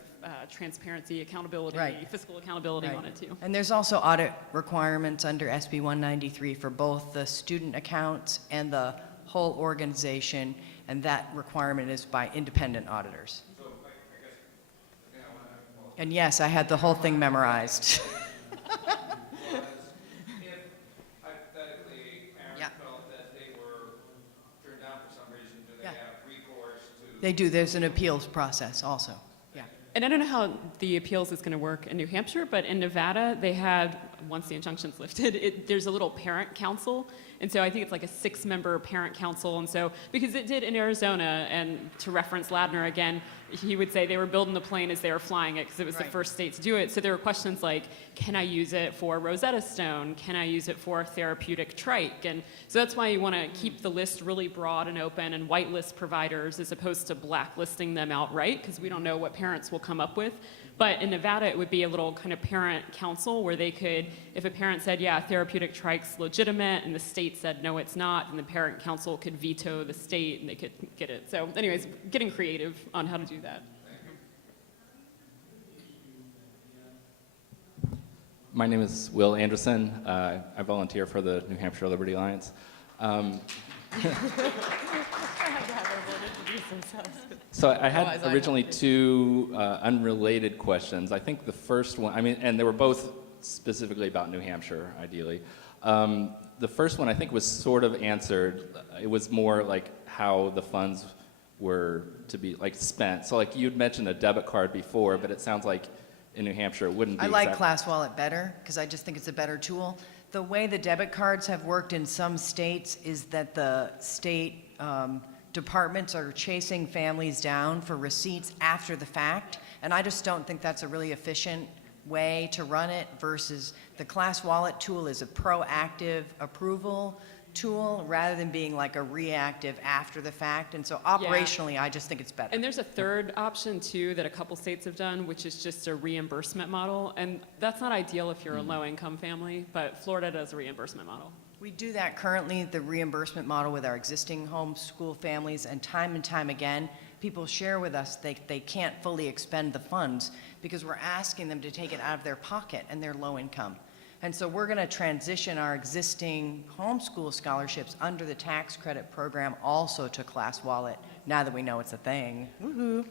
transparency, accountability, Right. fiscal accountability Right. on it too. And there's also audit requirements under SB 193 for both the student accounts and the whole organization, and that requirement is by independent auditors. So I guess the thing I want to And yes, I had the whole thing memorized. If hypothetically Yeah. parents felt that they were turned down for some reason, do they Yeah. have recourse to? They do, there's an appeals process also, yeah. And I don't know how the appeals is going to work in New Hampshire, but in Nevada, they had, once the injunction's lifted, there's a little parent council. And so I think it's like a 6-member parent council. And so, because it did in Arizona, and to reference Ladner again, he would say they were building the plane as they were flying it because it was the Right. first state to do it. So there were questions like, can I use it for Rosetta Stone? Can I use it for therapeutic trike? And so that's why you want to keep the list really broad and open and whitelist providers as opposed to blacklisting them outright, because we don't know what parents will come up with. But in Nevada, it would be a little kind of parent council where they could, if a parent said, yeah, therapeutic trike's legitimate, and the state said, no, it's not, then the parent council could veto the state and they could get it. So anyways, getting creative on how to do that. My name is Will Anderson. I volunteer for the New Hampshire Liberty Alliance. So I had originally two unrelated questions. I think the first one, I mean, and they were both specifically about New Hampshire, ideally. The first one I think was sort of answered. It was more like how the funds were to be like spent. So like you'd mentioned a debit card before, but it sounds like in New Hampshire it wouldn't be. I like Class Wallet better because I just think it's a better tool. The way the debit cards have worked in some states is that the state departments are chasing families down for receipts after the fact, and I just don't think that's a really efficient way to run it versus the Class Wallet tool is a proactive approval tool rather than being like a reactive after the fact, and so operationally I just think it's better. And there's a third option too that a couple states have done, which is just a reimbursement model. And that's not ideal if you're a low-income family, but Florida does a reimbursement model. We do that currently, the reimbursement model with our existing homeschool families, and time again, people share with us they can't fully expend the funds because we're asking them to take it out of their pocket and they're low income. And so we're going to transition our existing homeschool scholarships under the tax credit program also to Class Wallet, now that we know it's a thing. Woohoo.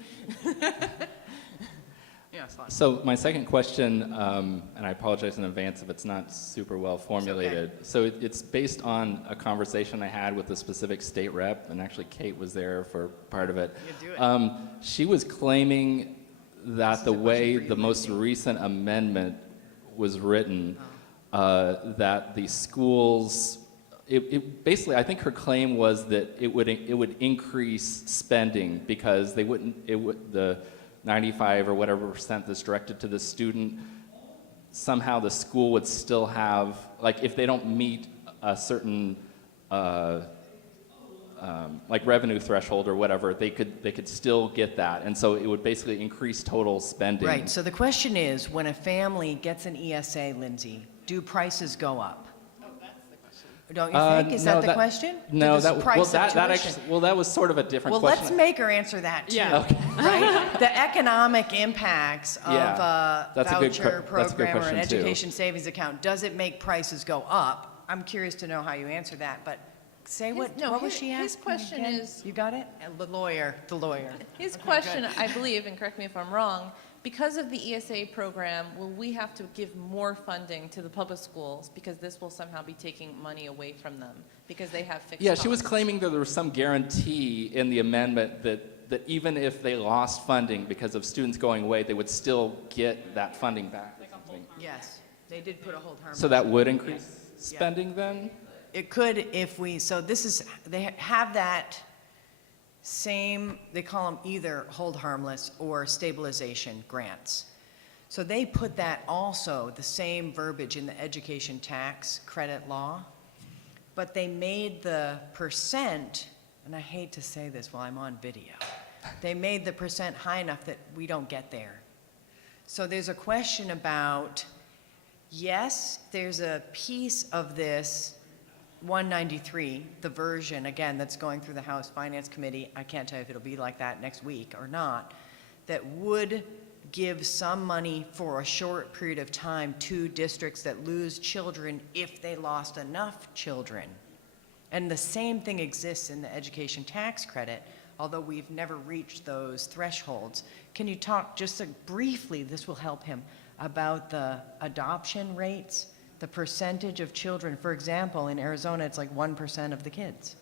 Yeah, it's fun. So my second question, and I apologize in advance if it's not super well formulated. So it's based on a conversation I had with a specific state rep, and actually Kate was there for part of it. You do it. She was claiming that the way the most recent amendment was written, that the schools, basically, I think her claim was that it would increase spending because they wouldn't, the 95 or whatever % that's directed to the student, somehow the school would still have, like if they don't meet a certain like revenue threshold or whatever, they could still get that, and so it would basically increase total spending. Right, so the question is, when a family gets an ESA, Lindsay, do prices go up? Don't you think? Is no, that the question? No, Do the price of that tuition- actually, well, that was sort of a different Well, question. let's make her answer that too. Yeah. Okay. Right? The economic impacts of Yeah, a that's a good voucher that's a good program or an question, too. education savings account, does it make prices go up? I'm curious to know how you answer that, but say what was she asking? His question again? is- You got it? The lawyer. His question, I believe, and correct me if I'm wrong, because of the ESA program, will we have to give more funding to the public schools because this will somehow be taking money away from them because they have fixed Yeah, she was costs? claiming that there was some guarantee in the amendment that even if they lost funding because of students going away, they would still get that funding back. or something. Yes, they did put a hold harmless. So that would increase spending then? It could if we, so this is, they have that same, they call them either hold harmless or stabilization grants. So they put that also, the same verbiage in the education tax credit law, but they made the percent, and I hate to say this while I'm on video, they made the percent high enough that we don't get there. So there's a question about, yes, there's a piece of this 193, the version, again, that's going through the House Finance Committee, I can't tell you if it'll be like that next week or not, that would give some money for a short period of time to districts that lose children if they lost enough children. And the same thing exists in the education tax credit, although we've never reached those thresholds. Can you talk just briefly, this will help him, about the adoption rates, the percentage of children? For example, in Arizona, it's like 1% of the kids.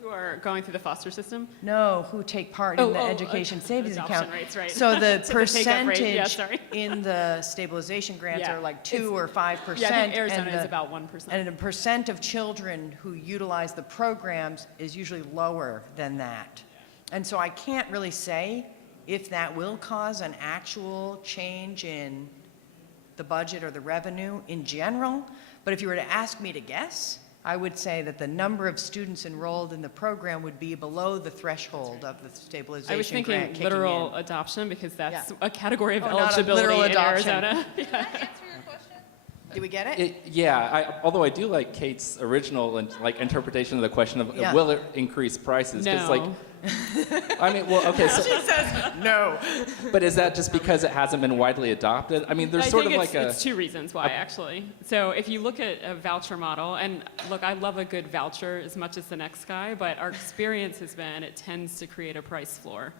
Who are going through the foster system? No, who take part in the education savings adoption account. rates, right. So the So the take-up rate, yeah, percentage sorry. in the stabilization grants Yeah. are like 2 or 5%. Yeah, I think Arizona and is the- about 1%. And the percent of children who utilize the programs is usually lower than that. And so I can't really say if that will cause an actual change in the budget or the revenue in general, but if you were to ask me to guess, I would say that the number of students enrolled in the program would be below the threshold of the stabilization I was grant thinking kicking literal in. adoption because that's Yeah. a category of Oh, not a eligibility literal in adoption. Arizona. Can I answer your question? Did we get it? Although I do like Kate's original interpretation of the question of Yeah. will it increase prices? 'Cause, No. I mean, well, okay, so, She says no. but is that just because it hasn't been widely adopted? I mean, there's I sort think of it's, like a. it's two reasons why, actually. So if you look at a voucher model, and look, I love a good voucher as much as the next guy, but our experience has been it tends to create a price floor.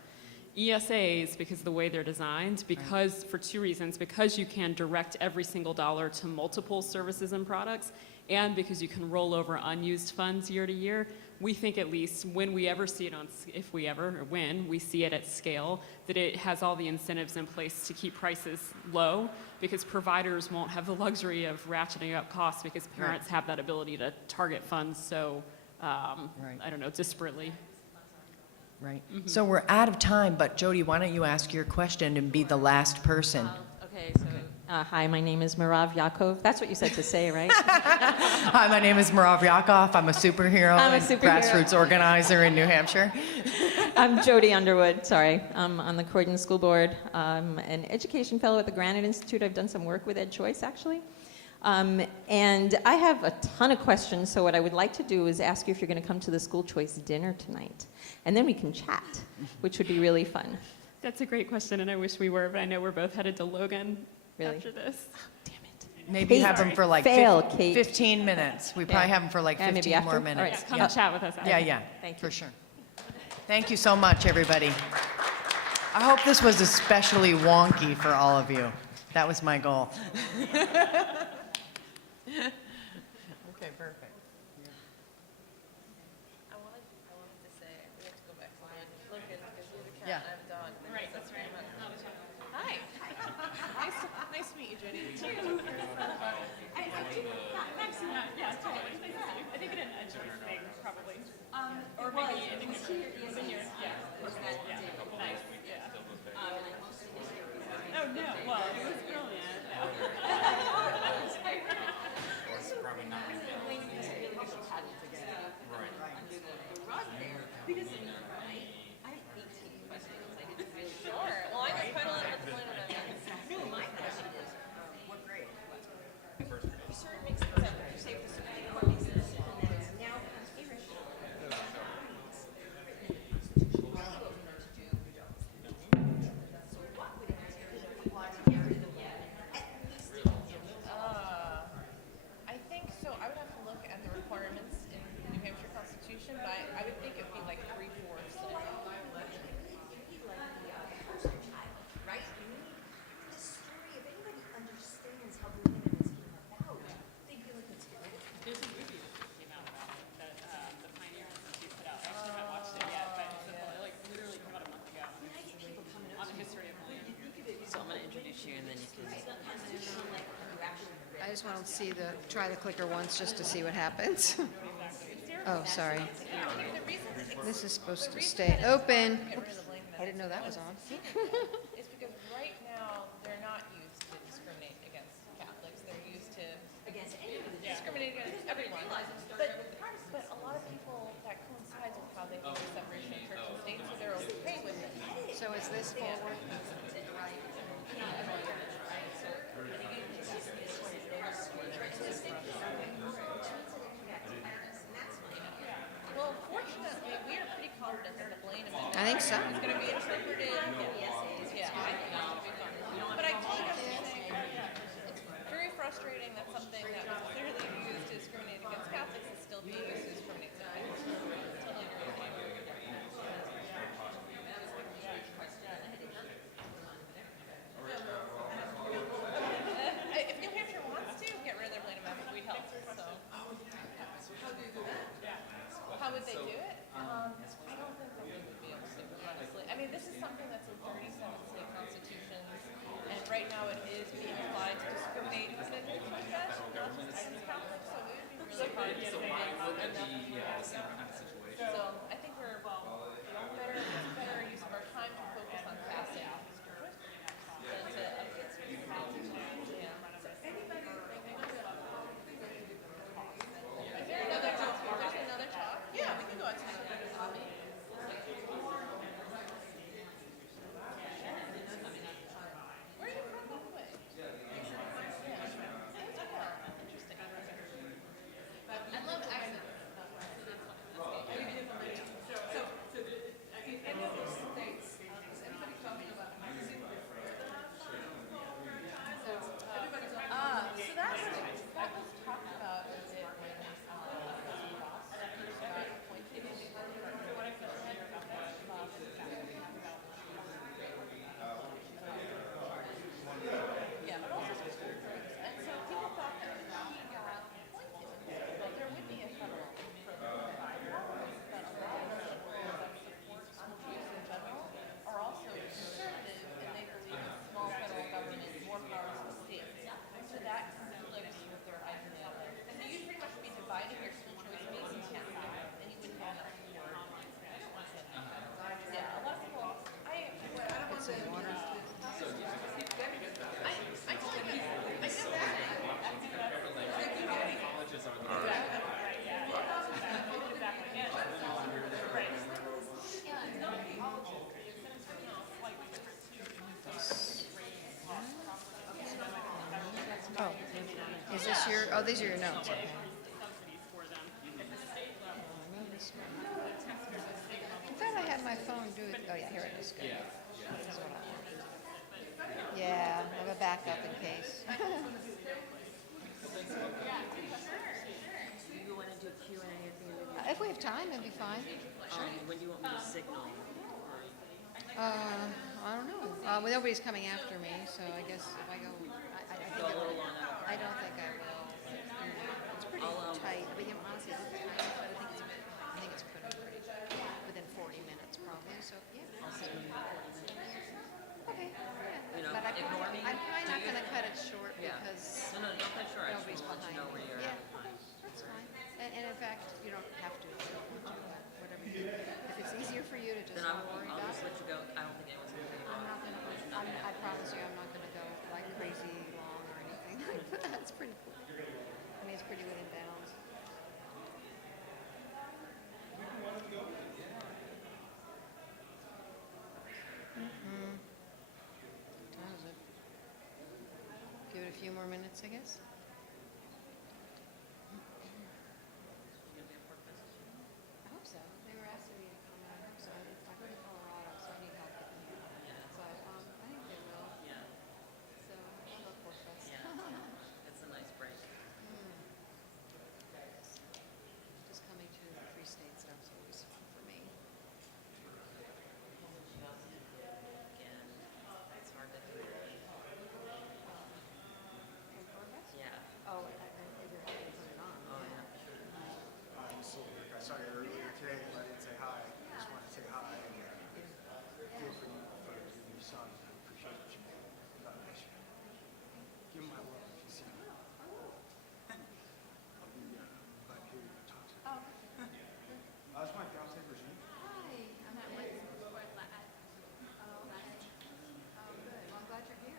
ESAs, because of the way they're designed, because for two reasons, because you can direct every single dollar to multiple services and products, and because you can roll over unused funds year to year, we think at least when we ever see it if we ever, or when we see it at scale, that it has all the incentives in place to keep prices low, because providers won't have the luxury of ratcheting up costs because parents have that ability to target funds so, I don't know, disparately. Right. So we're out of time, but Jody, why don't you ask your question and be the last person? Okay, so, hi, my name is Mirav Yaakov. That's what you said to say, right? Hi, my name is Mirav Yakov. I'm a superhero I'm a and superhero. grassroots organizer in New Hampshire. I'm Jody Underwood, sorry. I'm on the Croydon School Board. I'm an education fellow at the Granite Institute. I've done some work with EdChoice, actually. And I have a ton of questions, so what I would like to do is ask you if you're going to come to the school choice dinner tonight. And then we can chat, which would be really fun. That's a great question, and I wish we were, but I know we're both headed to Logan Really? after this. Damn it. Maybe Kate, have them for like fail, Kate. 15 minutes. We probably Yeah. have them for like Yeah, maybe 15 more after? All right. minutes. Come and chat with us after. Yeah, Thank you. for sure. Thank you so much, everybody. I hope this was especially wonky for all of you. That was my goal. Okay, perfect. I wanted to say, we have to go back to Lynn. Look, because you're the cat Yeah. and I'm a dog. Right, that's right. Hi. Nice to meet you, Jody. Yeah, totally. Nice to see you. I think in an EdChoice thing, probably. Or maybe in English. Yeah. Yeah. Nice. Yeah. Oh, no. Well, it was brilliant. Yeah. Sure. Well, I just kind of let the plan on. No, my question is, what grade? You sort of mix things up. You say this what makes it and then it's now becomes Irish. I think so. I would have to look at the requirements in the New Hampshire Constitution, but I would think it would be like 3/4. Right? The story, if anybody understands how the minimums came about, they feel like it's good. There's a movie that came out about it that the Pioneer Institute put out. I actually haven't watched it yet, but it's like literally came out a month ago. On the history of Lynn. So I'm going to introduce you, and then you can. I just want to see try the clicker once just to see what happens. Oh, sorry. This is supposed to stay open. I didn't know that was on. It's because right now, they're not used to discriminate against Catholics. They're used to discriminate against everyone. But a lot of people, that coincides with how they view the separation of church and state, so they're okay with it. So is this forward? Well, fortunately, we are pretty confident that the Blaine Amendment I think so. is going to be interpreted. Yeah, I think it's going to be fun. But I totally get what you're saying. It's very frustrating that something that was clearly used to discriminate against Catholics is still being used to discriminate against Catholics. Totally agree with you. something that's in 37 state constitutions, and right now it is being applied to discriminate individuals like that, not just against Catholics, so it would be really hard to say enough. So I think we're, it's a better use of our time to focus on passing than to update certificates. Yeah. Is there another talk? There's another talk? Yeah, we can go out to another lobby. Where are you from, by the way? Yeah. Interesting. I love accents. So that was talked about a bit when Ross first got appointed. Yeah, but also specific groups. And so people thought that when he got appointed, that there would be a federal program. That a lot of people that support school choice in general are also conservative, and they believe in small federal government, more power to the states. So that conflicts with their idea. So you pretty much would be dividing your school choice based on Catholic, and you wouldn't have enough for. Yeah, a lot of people. I don't want to. I feel like I feel Oh, is this your, oh, these are your notes, okay. I thought I had my phone do it, oh yeah, here it is, good. This is what I want. Yeah, I have a backup in case. Do you want to do Q&A at the end of If we have time, it'd be fine. When do you want me to signal? I don't know. Well, nobody's coming after me, so I guess if I go, I don't think I will. It's pretty tight. I mean, honestly, it's tight, but I think it's pretty within 40 minutes probably. So yeah. Okay. Yeah. But I'm probably not going to cut it short because No, don't cut short. nobody's behind know where me. you're Yeah, at. okay, that's fine. And in fact, you don't have to. You don't want to, whatever you do. If it's easier for you to just Then not worry I'll about just it. let you go. I don't think anyone's going to I'm not gonna, I promise you, I'm not gonna go like crazy long or anything like that. It's pretty cool. I mean, it's pretty within bounds. What time is it? Give it a few more minutes, I guess. I hope so. They were asking me to come out. I hope so. I'm in Colorado, so I need help getting here. So I think they will. So I'll go for fest. It's a nice break. Just coming to the Free State stuff's always fun for me. Again, it's hard to do. Yeah. Oh, I figured I could put it on. Oh, yeah. Hi, I'm Silver. I saw you earlier today, but I didn't say hi. I just wanted to say hi and feel for you for giving your son. I appreciate you. God bless you. Give him my love if you see him. I'll be glad to hear you talk to him. That's my fiance, Virginia. Hi, I'm at my Oh, good. Well, I'm glad you're here.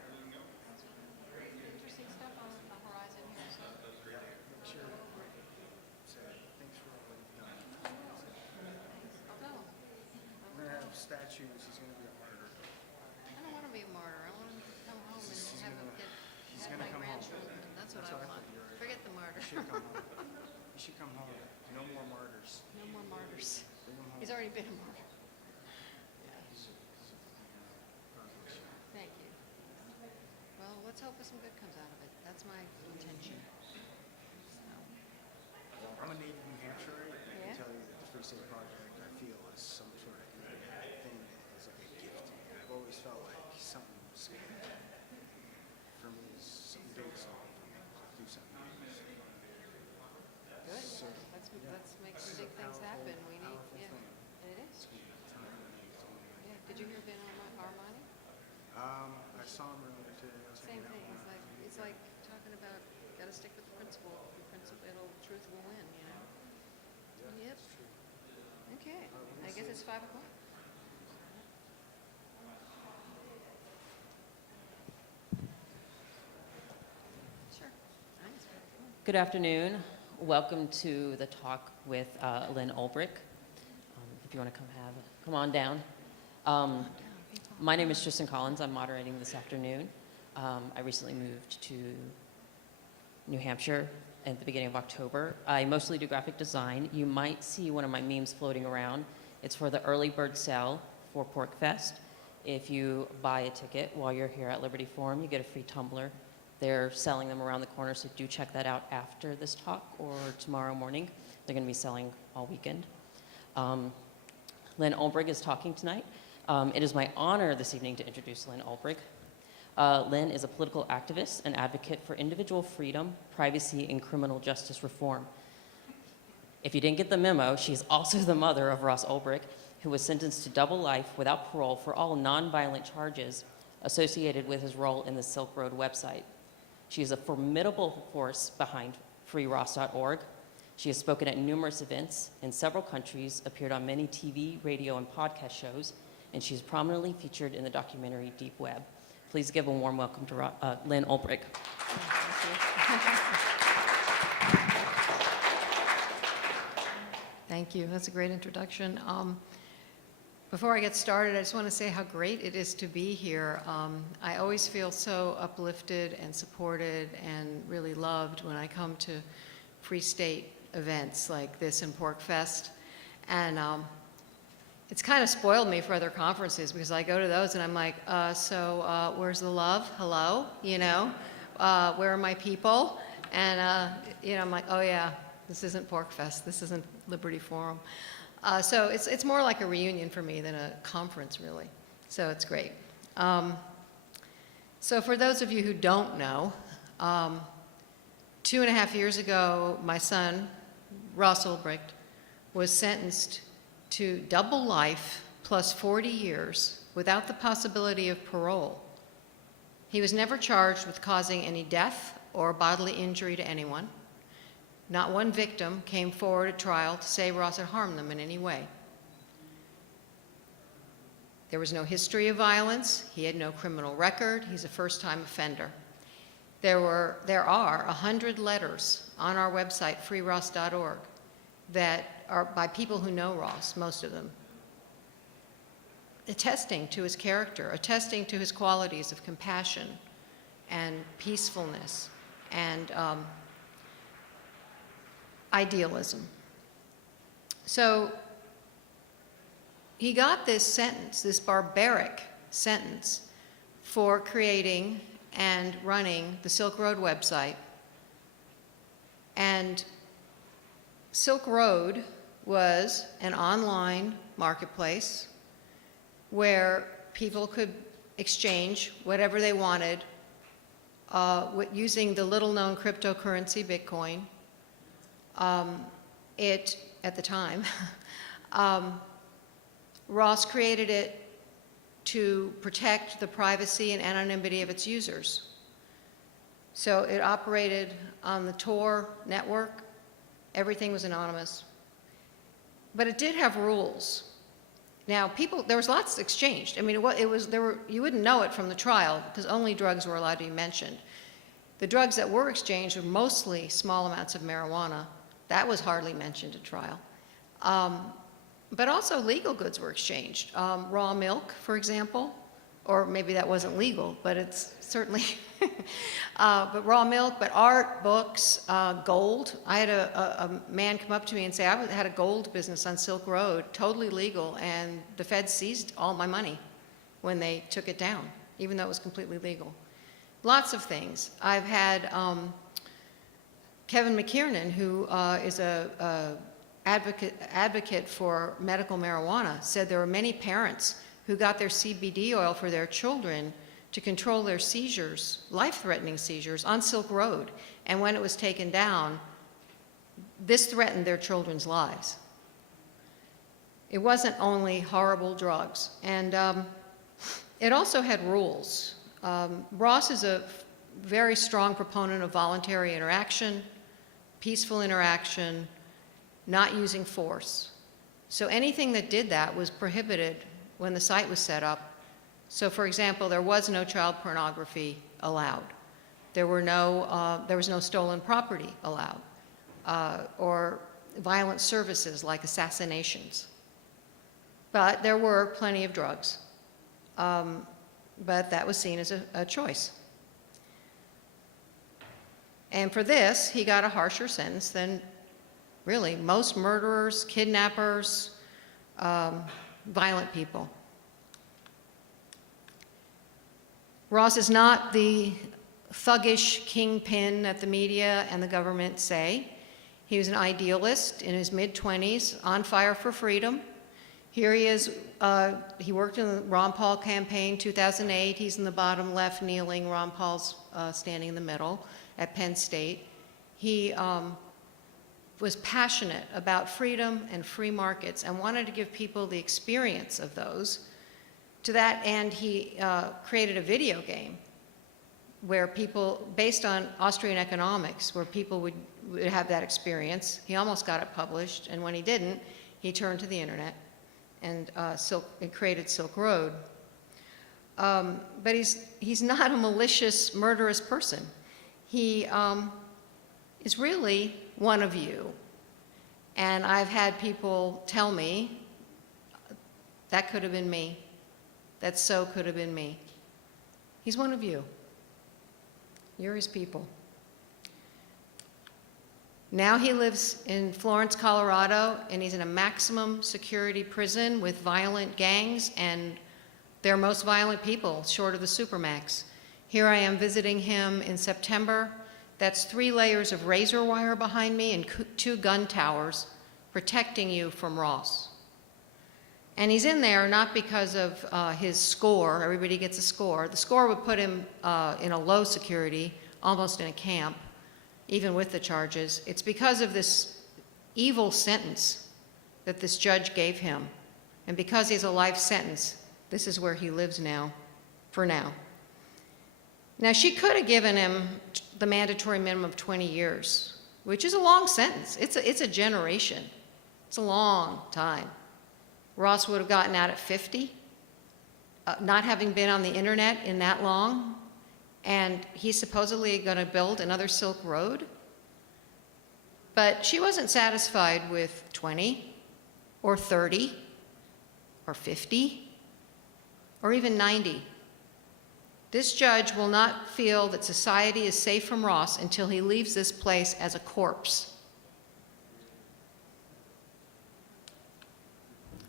Interesting stuff on the horizon here. So. Make sure say thanks for all you've done. I'll go. We're going to have statues. He's going to be a martyr. I don't want to be a martyr. I want to come home and He's have gonna- he's have gonna my come home. grandchildren. That's what That's I what I want. think you're right. Forget the martyr. You should come home. You should come home. No more martyrs. No more martyrs. Bring him home. He's already been a martyr. God bless you. Thank you. Well, let's hope some good comes out of it. That's my intention. So, I'm a native New Hampshire. I Yeah? can tell you that the Free State Project, I feel, is some sort of thing. It's like a gift to me. I've always felt like something was for me is something big, so I'll do something big. good. So, Let's make this some is big a things powerful, happen. We need, powerful yeah. thing. And it is. It's gonna be a ton of money. It's only Yeah. Did you hear Ben on it's 5 o'clock. Sure. Good afternoon. Welcome to the talk with Lynn Albrecht. If you want to come on down. My name is Tristan Collins. I'm moderating this afternoon. I recently moved to New Hampshire at the beginning of October. I mostly do graphic design. You might see one of my memes floating around. It's for the early bird sale for Pork Fest. If you buy a ticket while you're here at Liberty Forum, you get a free tumbler. They're selling them around the corner, so do check that out after this talk or tomorrow morning. They're going to be selling all weekend. Lynn Albrecht is talking tonight. It is my honor this evening to introduce Lynn Albrecht. Lynn is a political activist and advocate for individual freedom, privacy, and criminal justice reform. If you didn't get the memo, she's also the mother of Ross Ulbricht, who was sentenced to double life without parole for all nonviolent charges associated with his role in the Silk Road website. She is a formidable force behind freeross.org. She has spoken at numerous events in several countries, appeared on many TV, radio, and podcast shows, and she's prominently featured in the documentary Deep Web. Please give a warm welcome to Lynn Albrecht. Thank you. That's a great introduction. Before I get started, I just want to say how great it is to be here. I always feel so uplifted and supported and really loved when I come to Free State events like this in Pork Fest. And it's kind of spoiled me for other conferences because I go to those and I'm like, where's the love? Hello? You know, where are my people? And, you know, I'm like, oh yeah, this isn't Pork Fest. This isn't Liberty Forum. So it's more like a reunion for me than a conference, really. So it's great. So for those of you who don't know, 2.5 years ago, my son, Ross Ulbricht, was sentenced to double life plus 40 years without the possibility of parole. He was never charged with causing any death or bodily injury to anyone. Not one victim came forward at trial to say Ross had harmed them in any way. There was no history of violence. He had no criminal record. He's a first-time offender. There are 100 letters on our website, freeross.org, that are by people who know Ross, most of them, attesting to his character, attesting to his qualities of compassion and peacefulness and idealism. So he got this sentence, this barbaric sentence, for creating and running the Silk Road website. And Silk Road was an online marketplace where people could exchange whatever they wanted using the little-known cryptocurrency Bitcoin. At the time, Ross created it to protect the privacy and anonymity of its users. So it operated on the Tor network. Everything was anonymous. But it did have rules. Now, there was lots exchanged. I mean, you wouldn't know it from the trial because only drugs were allowed to be mentioned. The drugs that were exchanged were mostly small amounts of marijuana. That was hardly mentioned at trial. But also legal goods were exchanged. Raw milk, for example, or maybe that wasn't legal, but it's certainly, but raw milk, but art, books, gold. I had a man come up to me and say, I had a gold business on Silk Road, totally legal, and the feds seized all my money when they took it down, even though it was completely legal. Lots of things. I've had Kevin McKiernan, who is a advocate for medical marijuana, said there were many parents who got their CBD oil for their children to control their seizures, life-threatening seizures, on Silk Road. And when it was taken down, this threatened their children's lives. It wasn't only horrible drugs. And it also had rules. Ross is a very strong proponent of voluntary interaction, peaceful interaction, not using force. So anything that did that was prohibited when the site was set up. So for example, there was no child pornography allowed. There was no stolen property allowed, or violent services like assassinations. But there were plenty of drugs. But that was seen as a choice. And for this, he got a harsher sentence than really most murderers, kidnappers, violent people. Ross is not the thuggish kingpin that the media and the government say. He was an idealist in his mid-20s, on fire for freedom. Here he is, he worked in the Ron Paul campaign, 2008. He's in the bottom left, kneeling. Ron Paul's standing in the middle at Penn State. He was passionate about freedom and free markets and wanted to give people the experience of those. To that end, he created a video game where people, based on Austrian economics, where people would have that experience. He almost got it published, and when he didn't, he turned to the internet and created Silk Road. But he's not a malicious, murderous person. He is really one of you. And I've had people tell me, that could have been me. That so could have been me. He's one of you. You're his people. Now he lives in Florence, Colorado, and he's in a maximum security prison with violent gangs and their most violent people, short of the Supermax. Here I am visiting him in September. That's 3 layers of razor wire behind me and 2 gun towers protecting you from Ross. And he's in there not because of his score. Everybody gets a score. The score would put him in a low security, almost in a camp, even with the charges. It's because of this evil sentence that this judge gave him. And because he has a life sentence, this is where he lives now, for now. Now, she could have given him the mandatory minimum of 20 years, which is a long sentence. It's a generation. It's a long time. Ross would have gotten out at 50, not having been on the internet in that long, and he's supposedly going to build another Silk Road. But she wasn't satisfied with 20 or 30 or 50 or even 90. This judge will not feel that society is safe from Ross until he leaves this place as a corpse.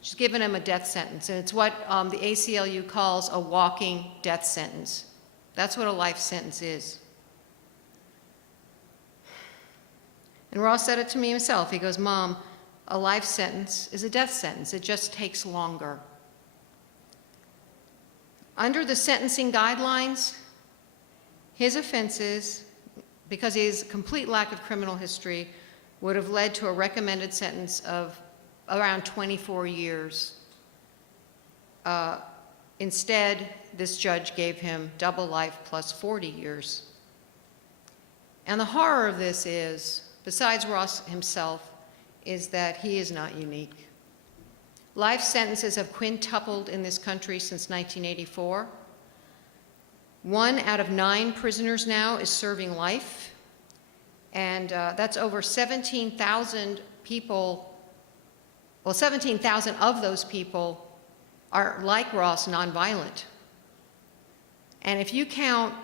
She's given him a death sentence, and it's what the ACLU calls a walking death sentence. That's what a life sentence is. And Ross said it to me himself. He goes, "Mom, a life sentence is a death sentence. It just takes longer." Under the sentencing guidelines, his offenses, because he has a complete lack of criminal history, would have led to a recommended sentence of around 24 years. Instead, this judge gave him double life plus 40 years. And the horror of this is, besides Ross himself, is that he is not unique. Life sentences have quintupled in this country since 1984. 1 out of 9 prisoners now is serving life, and that's over 17,000 people. Well, 17,000 of those people are, like Ross, nonviolent. And if you count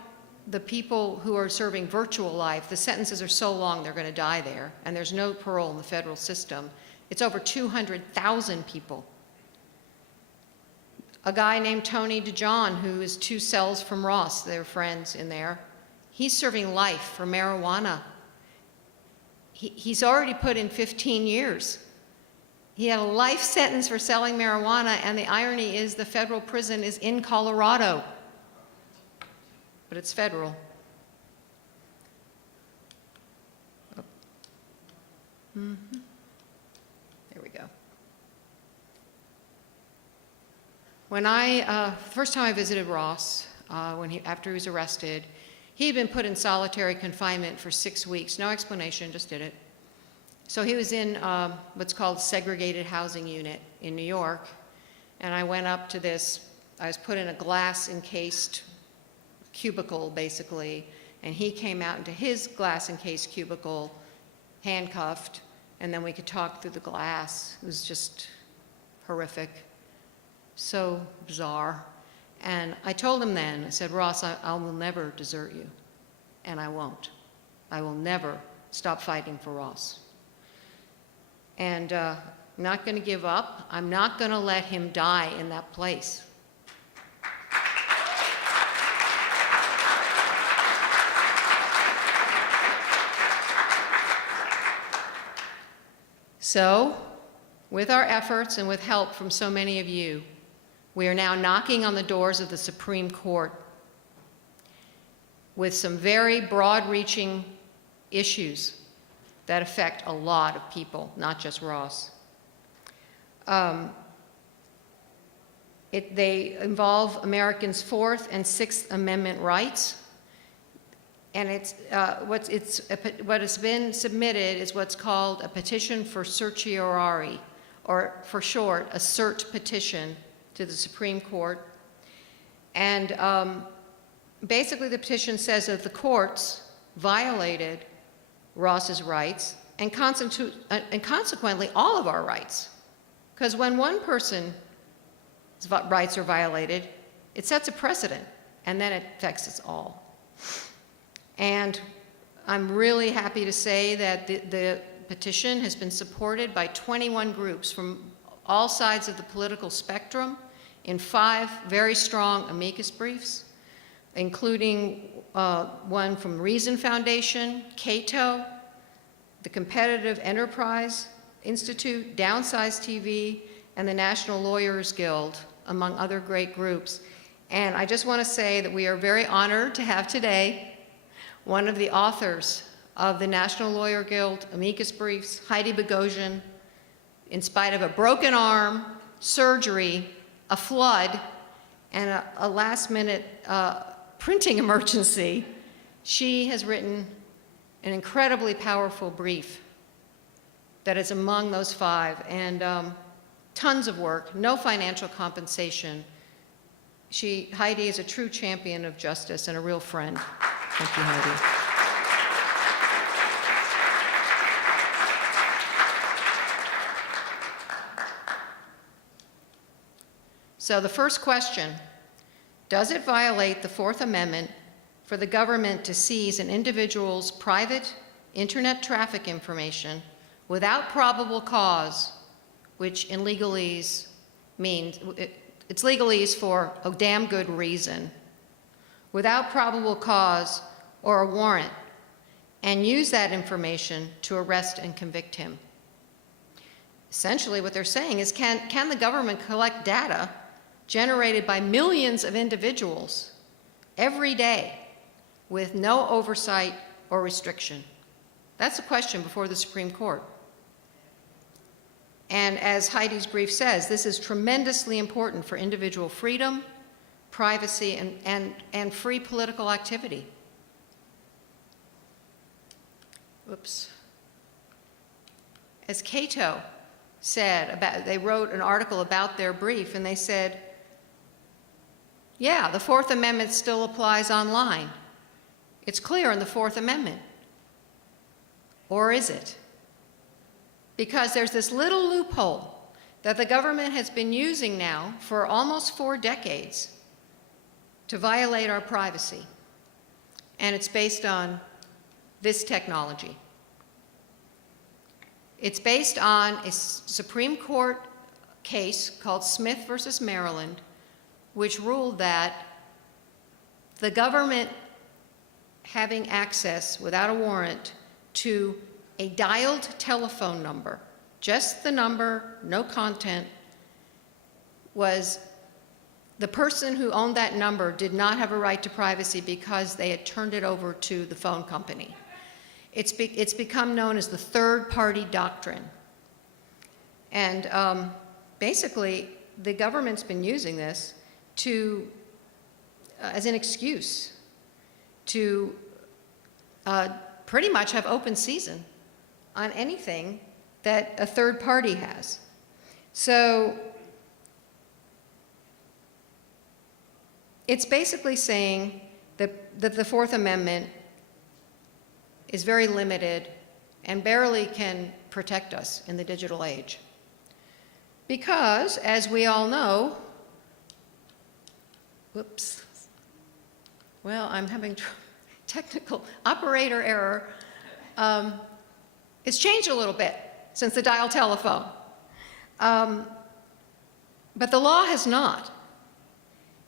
the people who are serving virtual life, the sentences are so long they're going to die there, and there's no parole in the federal system. It's over 200,000 people. A guy named Tony DeJohn, who is 2 cells from Ross, they're friends in there, he's serving life for marijuana. He's already put in 15 years. He had a life sentence for selling marijuana, and the irony is the federal prison is in Colorado, but it's federal. There we go. When first time I visited Ross, after he was arrested, he had been put in solitary confinement for 6 weeks. No explanation, just did it. So he was in what's called segregated housing unit in New York, and I went up to this, I was put in a glass encased cubicle basically, and he came out into his glass encased cubicle, handcuffed, and then we could talk through the glass. It was just horrific, so bizarre. And I told him then, I said, Ross, I will never desert you, and I won't. I will never stop fighting for Ross. And I'm not going to give up. I'm not going to let him die in that place. So, with our efforts and with help from so many of you, we are now knocking on the doors of the Supreme Court with some very broad-reaching issues that affect a lot of people, not just Ross. They involve Americans' Fourth and Sixth Amendment rights, and what has been submitted is what's called a petition for certiorari, or for short, a cert petition to the Supreme Court. And basically the petition says that the courts violated Ross's rights and consequently all of our rights. Because when one person's rights are violated, it sets a precedent, and then it affects us all. And I'm really happy to say that the petition has been supported by 21 groups from all sides of the political spectrum in 5 very strong amicus briefs, including one from Reason Foundation, Cato, the Competitive Enterprise Institute, Downsize TV, and the National Lawyers Guild, among other great groups. And I just want to say that we are very honored to have today one of the authors of the National Lawyer Guild amicus briefs, Heidi Bogosian. In spite of a broken arm, surgery, a flood, and a last-minute printing emergency, she has written an incredibly powerful brief that is among those 5, and tons of work, no financial compensation. Heidi is a true champion of justice and a real friend. Thank you, Heidi. So the first question, does it violate the Fourth Amendment for the government to seize an individual's private internet traffic information without probable cause, which in legalese means, it's legalese for a damn good reason, without probable cause or a warrant, and use that information to arrest and convict him? Essentially what they're saying is, can the government collect data generated by millions of individuals every day with no oversight or restriction? That's the question before the Supreme Court. And as Heidi's brief says, this is tremendously important for individual freedom, privacy, and free political activity. Whoops. As Cato said, they wrote an article about their brief, and they said, yeah, the Fourth Amendment still applies online. It's clear in the Fourth Amendment. Or is it? Because there's this little loophole that the government has been using now for almost 4 decades to violate our privacy. And it's based on this technology. It's based on a Supreme Court case called Smith versus Maryland, which ruled that the government having access without a warrant to a dialed telephone number, just the number, no content, was the person who owned that number did not have a right to privacy because they had turned it over to the phone company. It's become known as the third-party doctrine. And basically, the government's been using this as an excuse to pretty much have open season on anything that a third party has. So it's basically saying that the Fourth Amendment is very limited and barely can protect us in the digital age. Because, as we all know, whoops, well, I'm having technical operator error. It's changed a little bit since the dial telephone. But the law has not.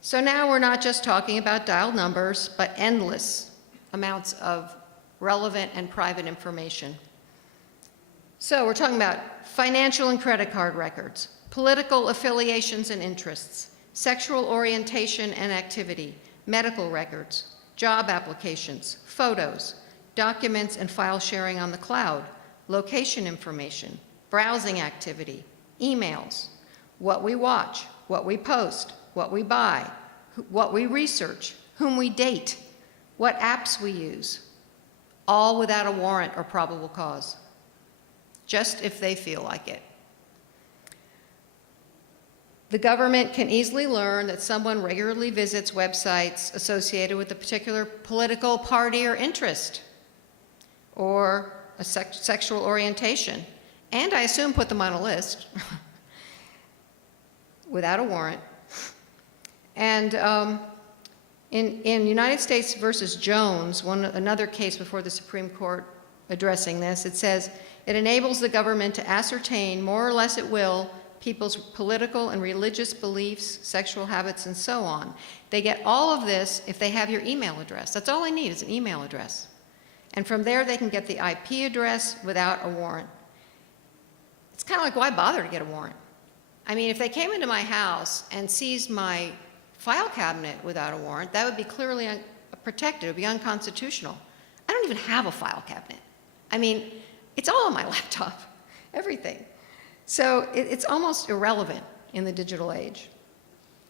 So now we're not just talking about dial numbers, but endless amounts of relevant and private information. So we're talking about financial and credit card records, political affiliations and interests, sexual orientation and activity, medical records, job applications, photos, documents and file sharing on the cloud, location information, browsing activity, emails, what we watch, what we post, what we buy, what we research, whom we date, what apps we use, all without a warrant or probable cause, just if they feel like it. The government can easily learn that someone regularly visits websites associated with a particular political party or interest, or a sexual orientation, and I assume put them on a list without a warrant. And in United States versus Jones, another case before the Supreme Court addressing this, it says, it enables the government to ascertain more or less at will people's political and religious beliefs, sexual habits, and so on. They get all of this if they have your email address. That's all they need is an email address. And from there, they can get the IP address without a warrant. It's kind of like, why bother to get a warrant? I mean, if they came into my house and seized my file cabinet without a warrant, that would be clearly protected. It would be unconstitutional. I don't even have a file cabinet. I mean, it's all on my laptop, everything. So it's almost irrelevant in the digital age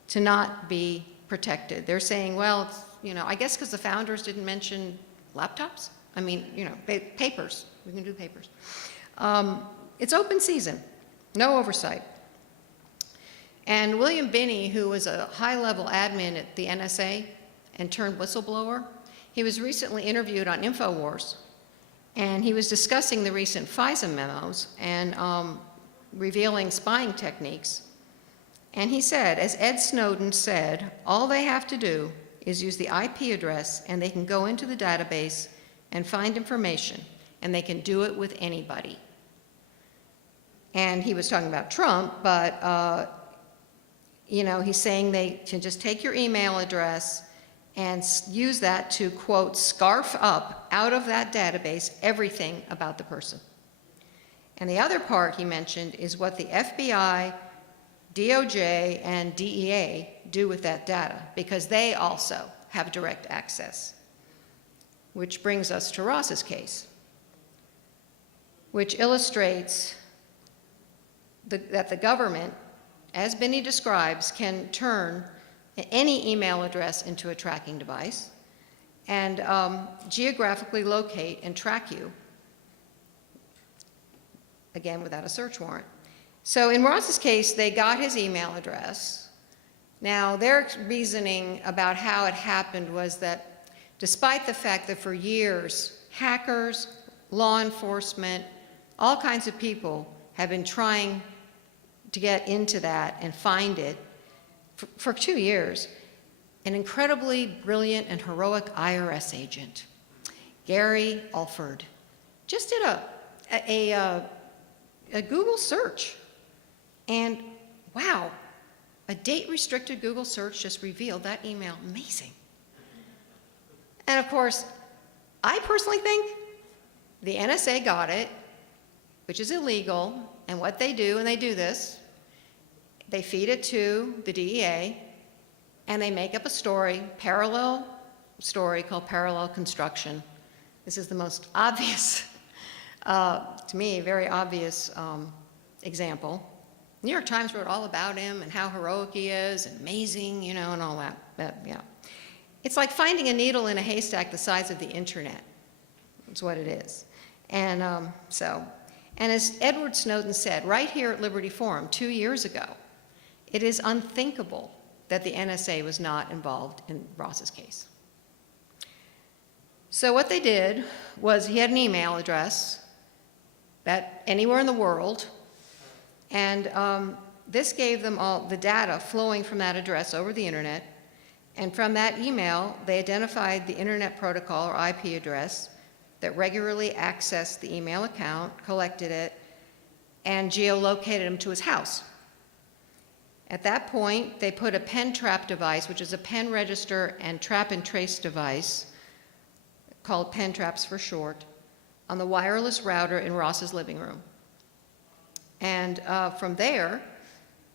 to not be protected. They're saying, well, I guess because the founders didn't mention laptops. I mean, papers. We can do papers. It's open season, no oversight. And William Binney, who was a high-level admin at the NSA and turned whistleblower, he was recently interviewed on InfoWars, and he was discussing the recent FISA memos and revealing spying techniques. And he said, as Ed Snowden said, all they have to do is use the IP address, and they can go into the database and find information, and they can do it with anybody. And he was talking about Trump, but he's saying they can just take your email address and use that to, quote, scarf up out of that database everything about the person. And the other part he mentioned is what the FBI, DOJ, and DEA do with that data, because they also have direct access. Which brings us to Ross's case, which illustrates that the government, as Binney describes, can turn any email address into a tracking device and geographically locate and track you, again, without a search warrant. So in Ross's case, they got his email address. Now, their reasoning about how it happened was that despite the fact that for years, hackers, law enforcement, all kinds of people have been trying to get into that and find it, for 2 years, an incredibly brilliant and heroic IRS agent, Gary Alford, just did a Google search. And wow, a date-restricted Google search just revealed that email. Amazing. And of course, I personally think the NSA got it, which is illegal, and what they do, and they do this, they feed it to the DEA, and they make up a story, parallel story called parallel construction. This is the most obvious, to me, very obvious example. New York Times wrote all about him and how heroic he is, and amazing, and all that. But, yeah. It's like finding a needle in a haystack the size of the internet. That's what it is. And and as Edward Snowden said right here at Liberty Forum 2 years ago, it is unthinkable that the NSA was not involved in Ross's case. So what they did was he had an email address that anywhere in the world, and this gave them all the data flowing from that address over the internet, and from that email, they identified the internet protocol or IP address that regularly accessed the email account, collected it, and geolocated him to his house. At that point, they put a pen trap device, which is a pen register and trap and trace device, called pen traps for short, on the wireless router in Ross's living room. And from there,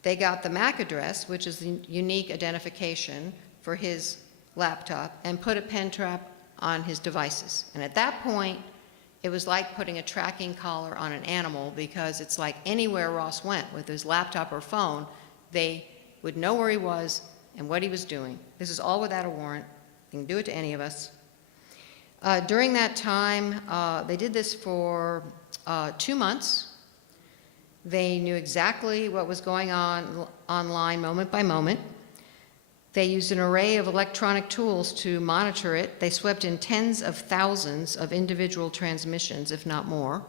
they got the MAC address, which is the unique identification for his laptop, and put a pen trap on his devices. And at that point, it was like putting a tracking collar on an animal, because it's like anywhere Ross went with his laptop or phone, they would know where he was and what he was doing. This is all without a warrant. They can do it to any of us. During that time, they did this for 2 months. They knew exactly what was going on online moment by moment. They used an array of electronic tools to monitor it. They swept in tens of thousands of individual transmissions, if not more.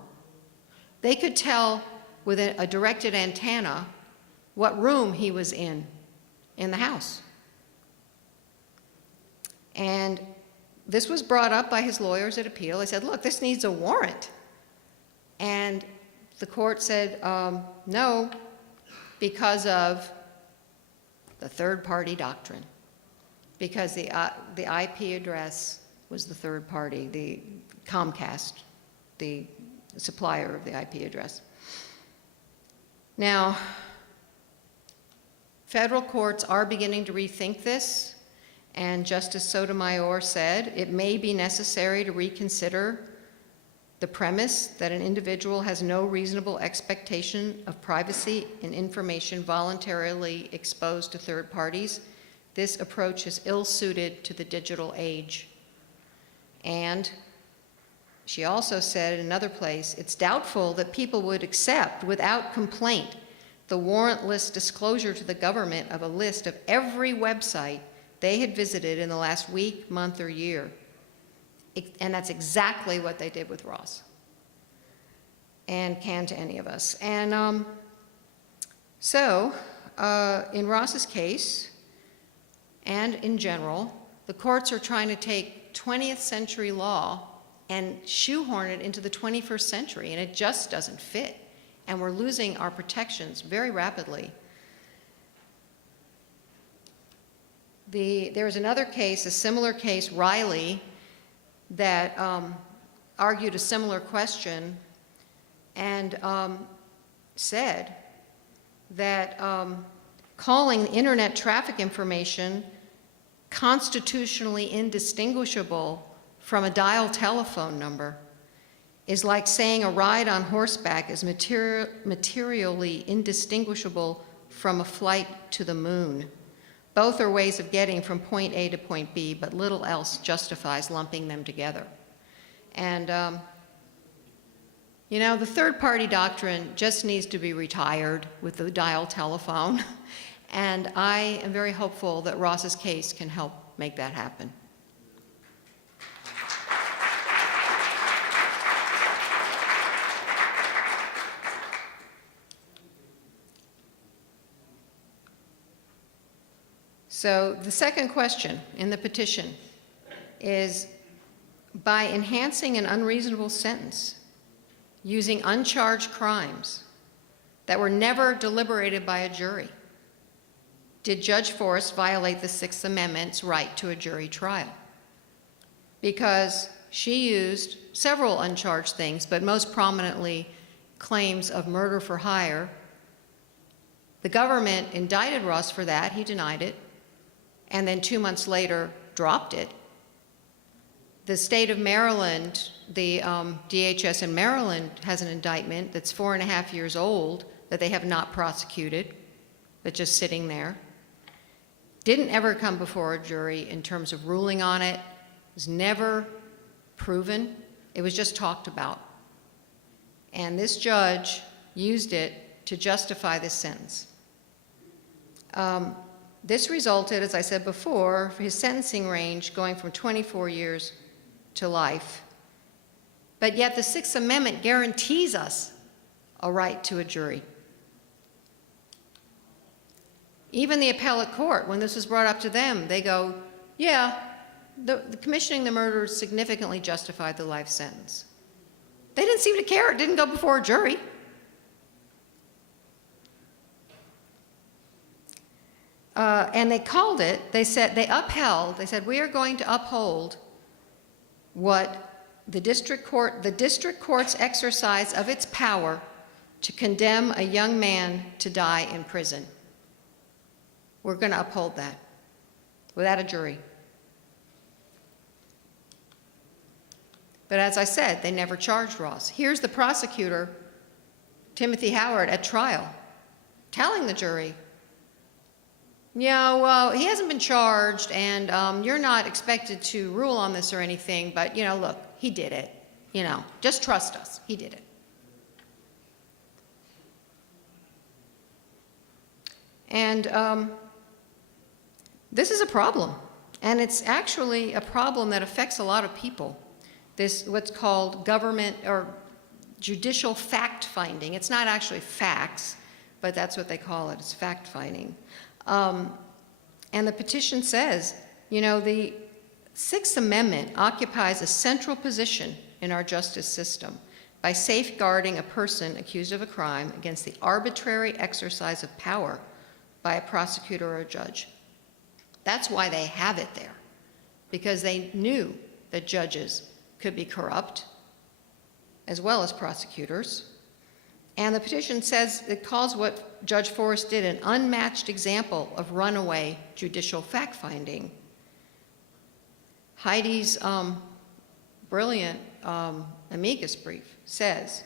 They could tell with a directed antenna what room he was in the house. And this was brought up by his lawyers at appeal. They said, look, this needs a warrant. And the court said, no, because of the third-party doctrine, because the IP address was the third party, the Comcast, the supplier of the IP address. Now, federal courts are beginning to rethink this, and Justice Sotomayor said it may be necessary to reconsider the premise that an individual has no reasonable expectation of privacy in information voluntarily exposed to third parties. This approach is ill-suited to the digital age. And she also said in another place, it's doubtful that people would accept without complaint the warrantless disclosure to the government of a list of every website they had visited in the last week, month, or year. And that's exactly what they did with Ross, and can to any of us. And in Ross's case, and in general, the courts are trying to take 20th century law and shoehorn it into the 21st century, and it just doesn't fit. And we're losing our protections very rapidly. There was another case, a similar case, Riley, that argued a similar question and said that calling internet traffic information constitutionally indistinguishable from a dial telephone number is like saying a ride on horseback is materially indistinguishable from a flight to the moon. Both are ways of getting from point A to point B, but little else justifies lumping them together. And, you know, the third-party doctrine just needs to be retired with the dial telephone. And I am very hopeful that Ross's case can help make that happen. So the second question in the petition is, by enhancing an unreasonable sentence using uncharged crimes that were never deliberated by a jury, did Judge Forrest violate the Sixth Amendment's right to a jury trial? Because she used several uncharged things, but most prominently claims of murder for hire. The government indicted Ross for that. He denied it, and then 2 months later dropped it. The state of Maryland, the DHS in Maryland has an indictment that's 4.5 years old that they have not prosecuted, that's just sitting there. Didn't ever come before a jury in terms of ruling on it. It was never proven. It was just talked about. And this judge used it to justify this sentence. This resulted, as I said before, for his sentencing range going from 24 years to life. But yet the Sixth Amendment guarantees us a right to a jury. Even the appellate court, when this was brought up to them, they go, yeah, the commissioning the murder significantly justified the life sentence. They didn't seem to care. It didn't go before a jury. And they called it, they said, we are going to uphold what the district court's exercise of its power to condemn a young man to die in prison. We're going to uphold that without a jury. But as I said, they never charged Ross. Here's the prosecutor, Timothy Howard, at trial, telling the jury, yeah, well, he hasn't been charged, and you're not expected to rule on this or anything, but, look, he did it. Just trust us. He did it. And this is a problem, and it's actually a problem that affects a lot of people. This, what's called government or judicial fact-finding. It's not actually facts, but that's what they call it. It's fact-finding. And the petition says, the Sixth Amendment occupies a central position in our justice system by safeguarding a person accused of a crime against the arbitrary exercise of power by a prosecutor or a judge. That's why they have it there, because they knew that judges could be corrupt, as well as prosecutors. And the petition says, it calls what Judge Forrest did an unmatched example of runaway judicial fact-finding. Heidi's brilliant amicus brief says,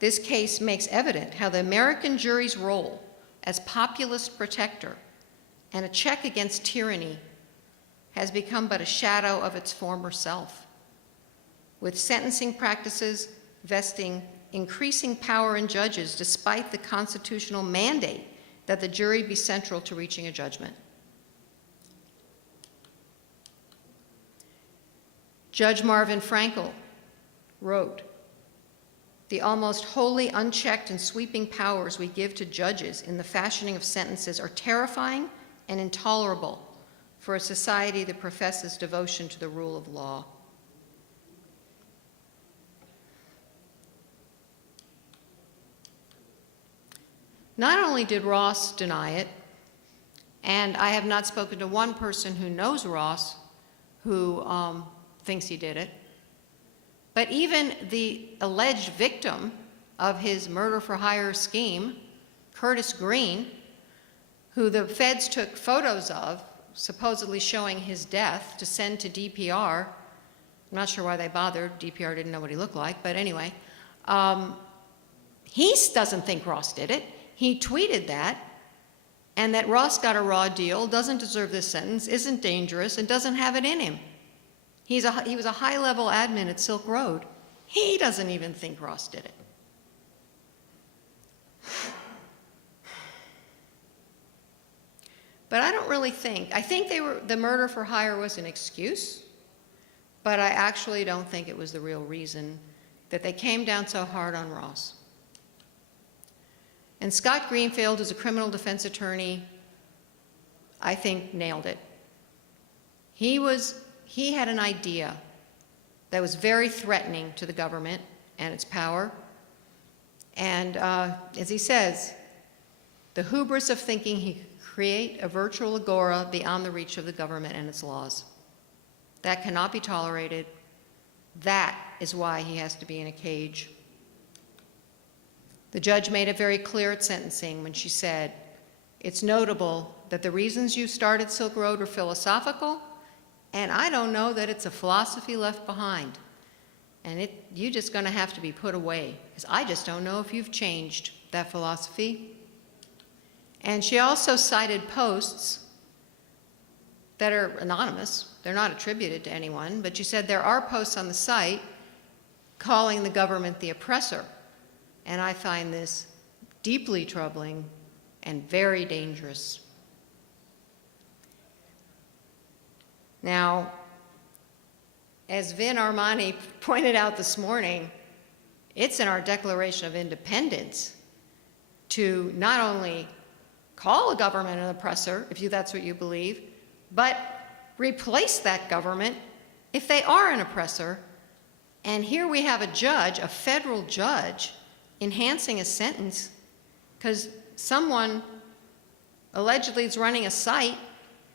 this case makes evident how the American jury's role as populist protector and a check against tyranny has become but a shadow of its former self, with sentencing practices vesting increasing power in judges despite the constitutional mandate that the jury be central to reaching a judgment. Judge Marvin Frankel wrote, the almost wholly unchecked and sweeping powers we give to judges in the fashioning of sentences are terrifying and intolerable for a society that professes devotion to the rule of law. Not only did Ross deny it, and I have not spoken to one person who knows Ross who thinks he did it, but even the alleged victim of his murder-for-hire scheme, Curtis Green, who the feds took photos of, supposedly showing his death to send to DPR. I'm not sure why they bothered. DPR didn't know what he looked like, but anyway. He doesn't think Ross did it. He tweeted that, and that Ross got a raw deal, doesn't deserve this sentence, isn't dangerous, and doesn't have it in him. He was a high-level admin at Silk Road. He doesn't even think Ross did it. But I don't really think, I think the murder for hire was an excuse, but I actually don't think it was the real reason that they came down so hard on Ross. And Scott Greenfield, who's a criminal defense attorney, I think nailed it. He had an idea that was very threatening to the government and its power. And as he says, the hubris of thinking he could create a virtual agora beyond the reach of the government and its laws. That cannot be tolerated. That is why he has to be in a cage. The judge made it very clear at sentencing when she said, it's notable that the reasons you started Silk Road were philosophical, and I don't know that it's a philosophy left behind. And you're just going to have to be put away, because I just don't know if you've changed that philosophy. And she also cited posts that are anonymous. They're not attributed to anyone, but she said there are posts on the site calling the government the oppressor. and I find this deeply troubling and very dangerous. Now, as Vin Armani pointed out this morning, it's in our Declaration of Independence to not only call a government an oppressor, if that's what you believe, but replace that government if they are an oppressor. And here we have a judge, a federal judge, enhancing a sentence because someone allegedly is running a site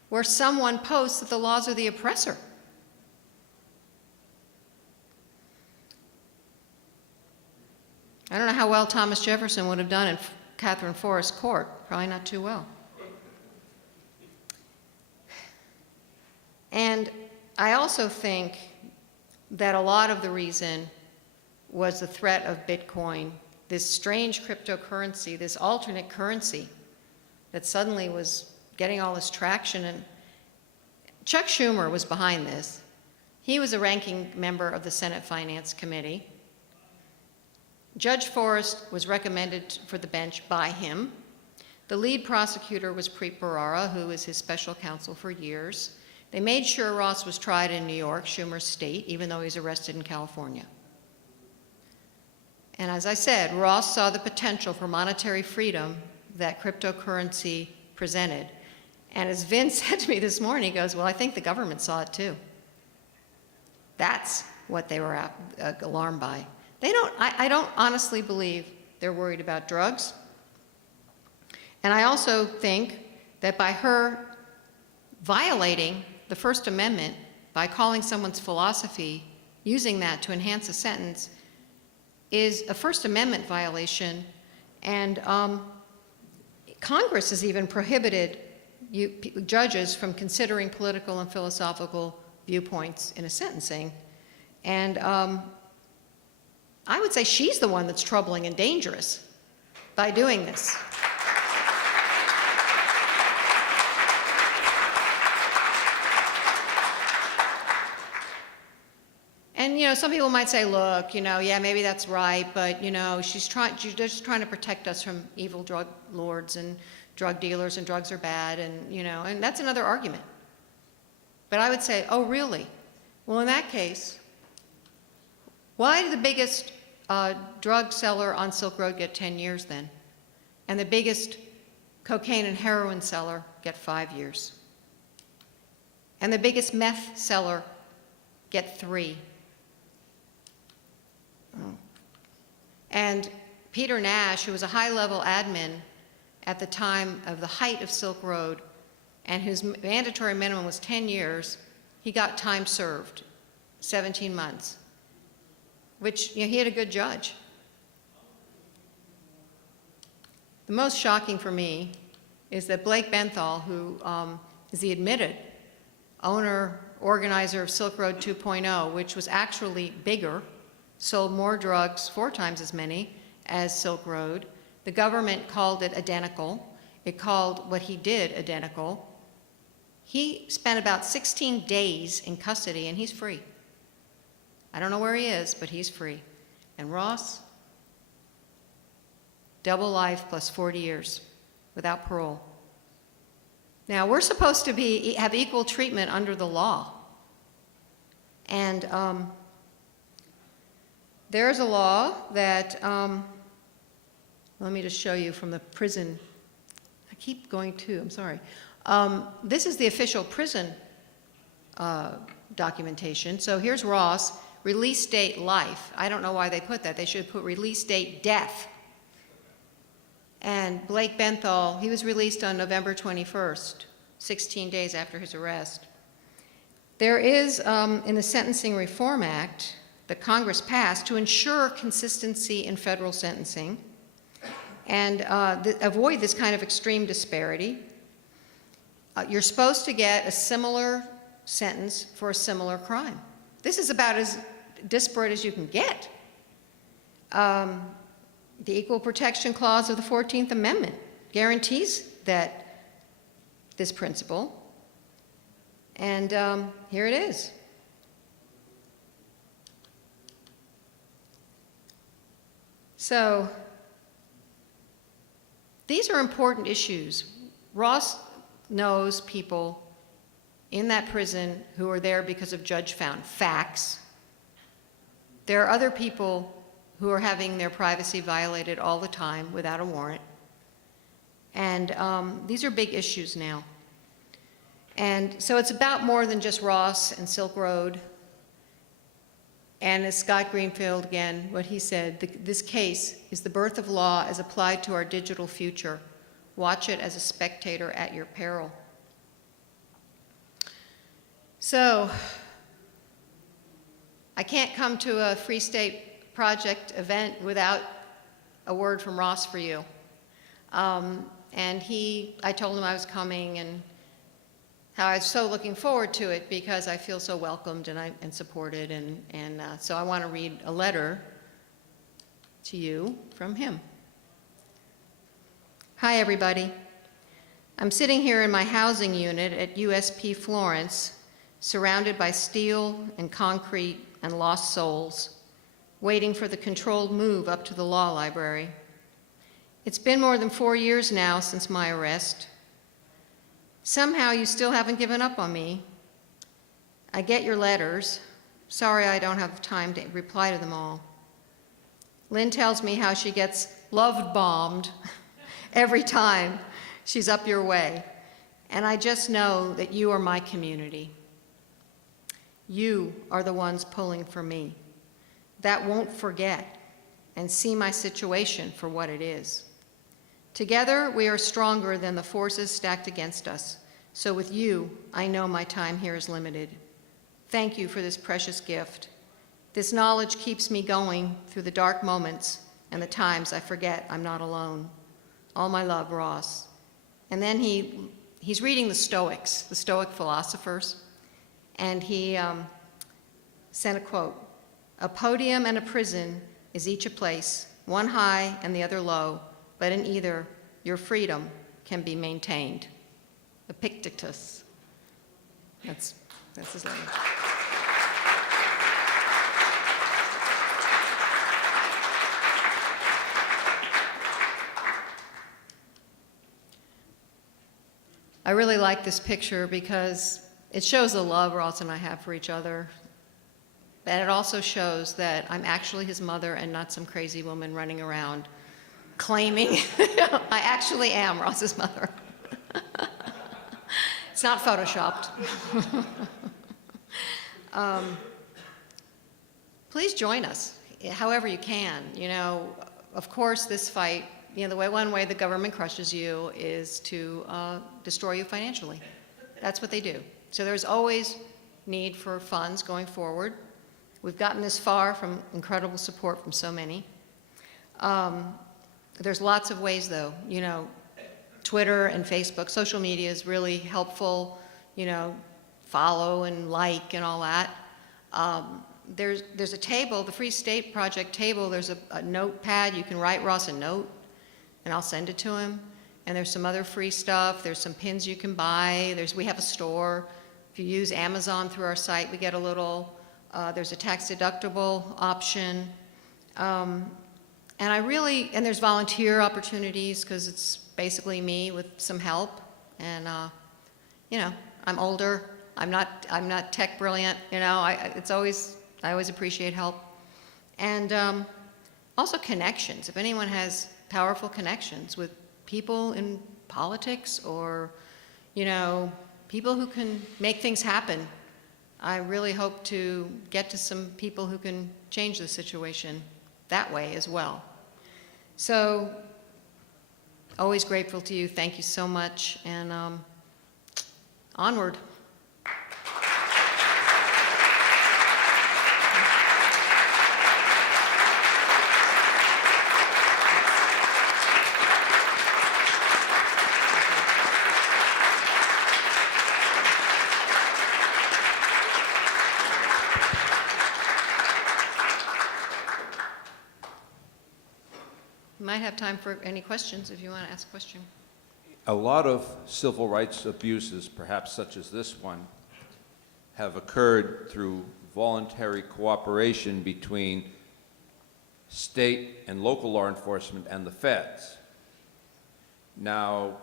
where someone posts that the laws are the oppressor. I don't know how well Thomas Jefferson would have done in Catherine Forrest Court. Probably not too well. And I also think that a lot of the reason was the threat of Bitcoin, this strange cryptocurrency, this alternate currency that suddenly was getting all this traction. And Chuck Schumer was behind this. He was a ranking member of the Senate Finance Committee. Judge Forrest was recommended for the bench by him. The lead prosecutor was Preet Bharara, who was his special counsel for years. They made sure Ross was tried in New York, Schumer's state, even though he was arrested in California. And as I said, Ross saw the potential for monetary freedom that cryptocurrency presented. And as Vin said to me this morning, he goes, well, I think the government saw it too. That's what they were alarmed by. I don't honestly believe they're worried about drugs. And I also think that by her violating the First Amendment, by calling someone's philosophy, using that to enhance a sentence, is a First Amendment violation. And Congress has even prohibited judges from considering political and philosophical viewpoints in a sentencing. And I would say she's the one that's troubling and dangerous by doing this. And, some people might say, look, yeah, maybe that's right, but, she's just trying to protect us from evil drug lords and drug dealers, and drugs are bad, and that's another argument. But I would say, oh, really? Well, in that case, why did the biggest drug seller on Silk Road get 10 years then? And the biggest cocaine and heroin seller get 5 years? And the biggest meth seller get 3? Oh. And Peter Nash, who was a high-level admin at the time of the height of Silk Road, and whose mandatory minimum was 10 years, he got time served, 17 months, which he had a good judge. The most shocking for me is that Blake Benthall, who is the admitted owner, organizer of Silk Road 2.0, which was actually bigger, sold more drugs, 4 times as many as Silk Road. The government called it identical. It called what he did identical. He spent about 16 days in custody, and he's free. I don't know where he is, but he's free. And Ross, double life plus 40 years without parole. Now, we're supposed to have equal treatment under the law. And there's a law that, let me just show you from the prison. I keep going to, I'm sorry. This is the official prison documentation. So here's Ross, release date life. I don't know why they put that. They should put release date death. And Blake Benthall, he was released on November 21st, 16 days after his arrest. There is, in the Sentencing Reform Act that Congress passed to ensure consistency in federal sentencing and avoid this kind of extreme disparity. You're supposed to get a similar sentence for a similar crime. This is about as disparate as you can get. The Equal Protection Clause of the 14th Amendment guarantees this principle. And here it is. So these are important issues. Ross knows people in that prison who are there because of judge-found facts. There are other people who are having their privacy violated all the time without a warrant. And these are big issues now. And so it's about more than just Ross and Silk Road. And as Scott Greenfield, again, what he said, this case is the birth of law as applied to our digital future. Watch it as a spectator at your peril. So, I can't come to a Free State Project event without a word from Ross for you. And I told him I was coming and how I was so looking forward to it because I feel so welcomed and supported. And so I want to read a letter to you from him. Hi, everybody. I'm sitting here in my housing unit at USP Florence, surrounded by steel and concrete and lost souls, waiting for the controlled move up to the law library. It's been more than 4 years now since my arrest. Somehow you still haven't given up on me. I get your letters. Sorry I don't have time to reply to them all. Lynn tells me how she gets love-bombed every time she's up your way. And I just know that you are my community. You are the ones pulling for me. That won't forget and see my situation for what it is. Together, we are stronger than the forces stacked against us. So with you, I know my time here is limited. Thank you for this precious gift. This knowledge keeps me going through the dark moments and the times I forget I'm not alone. All my love, Ross. And then he's reading the Stoics, the Stoic philosophers, and he sent a quote. A podium and a prison is each a place, one high and the other low, but in either, your freedom can be maintained. Epictetus. That's his language. I really like this picture because it shows the love Ross and I have for each other. And it also shows that I'm actually his mother and not some crazy woman running around claiming I actually am Ross's mother. It's not photoshopped. Please join us, however you can. You know, of course, this fight, you know, one way the government crushes you is to destroy you financially. That's what they do. So there's always need for funds going forward. We've gotten this far from incredible support from so many. There's lots of ways, though. You know, Twitter and Facebook, social media is really helpful. You know, follow and like and all that. There's a table, the Free State Project table. There's a notepad. You can write Ross a note, and I'll send it to him. And there's some other free stuff. There's some pins you can buy. We have a store. If you use Amazon through our site, we get a little. There's a tax-deductible option. And there's volunteer opportunities because it's basically me with some help. And, you know, I'm older. I'm not tech brilliant. You know, I always appreciate help. And also connections. If anyone has powerful connections with people in politics or, you know, people who can make things happen, I really hope to get to some people who can change the situation that way as well. So, always grateful to you. Thank you so much, and onward. We might have time for any questions if you want to ask a question. A lot of civil rights abuses, perhaps such as this one, have occurred through voluntary cooperation between state and local law enforcement and the feds. Now,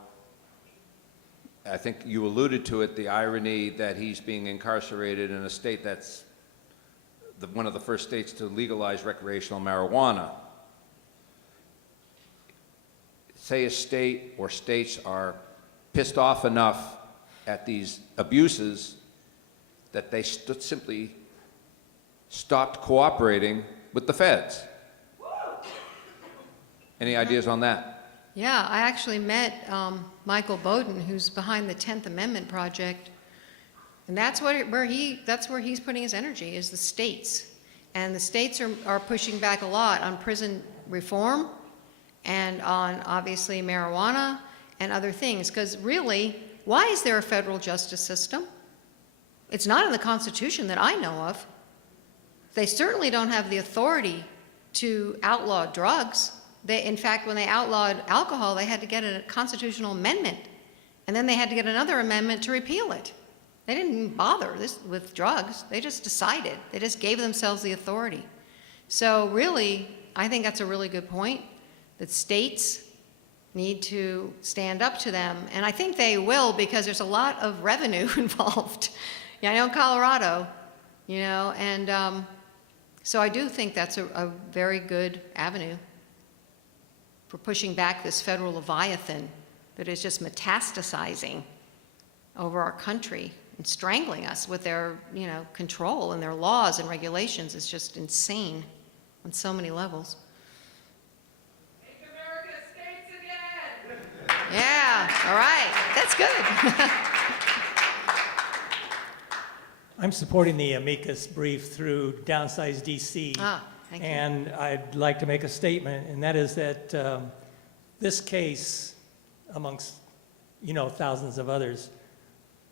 I think you alluded to it, the irony that he's being incarcerated in a state that's one of the first states to legalize recreational marijuana. Say a state or states are pissed off enough at these abuses that they simply stopped cooperating with the feds. Any ideas on that? Yeah, I actually met Michael Bowden, who's behind the 10th Amendment Project, and that's where he's putting his energy, is the states. And the states are pushing back a lot on prison reform and on, obviously, marijuana and other things. Because really, why is there a federal justice system? It's not in the Constitution that I know of. They certainly don't have the authority to outlaw drugs. In fact, when they outlawed alcohol, they had to get a constitutional amendment, and then they had to get another amendment to repeal it. They didn't even bother with drugs. They just decided. They just gave themselves the authority. So really, I think that's a really good point, that states need to stand up to them. And I think they will, because there's a lot of revenue involved. Yeah, I know Colorado, and so I do think that's a very good avenue for pushing back this federal leviathan that is just metastasizing over our country and strangling us with their, control, and their laws and regulations is just insane on so many levels. Make America states again! Yeah, all right, that's good. I'm supporting the amicus brief through Downsize DC. Thank you. And I'd like to make a statement, and that is that this case, amongst thousands of others,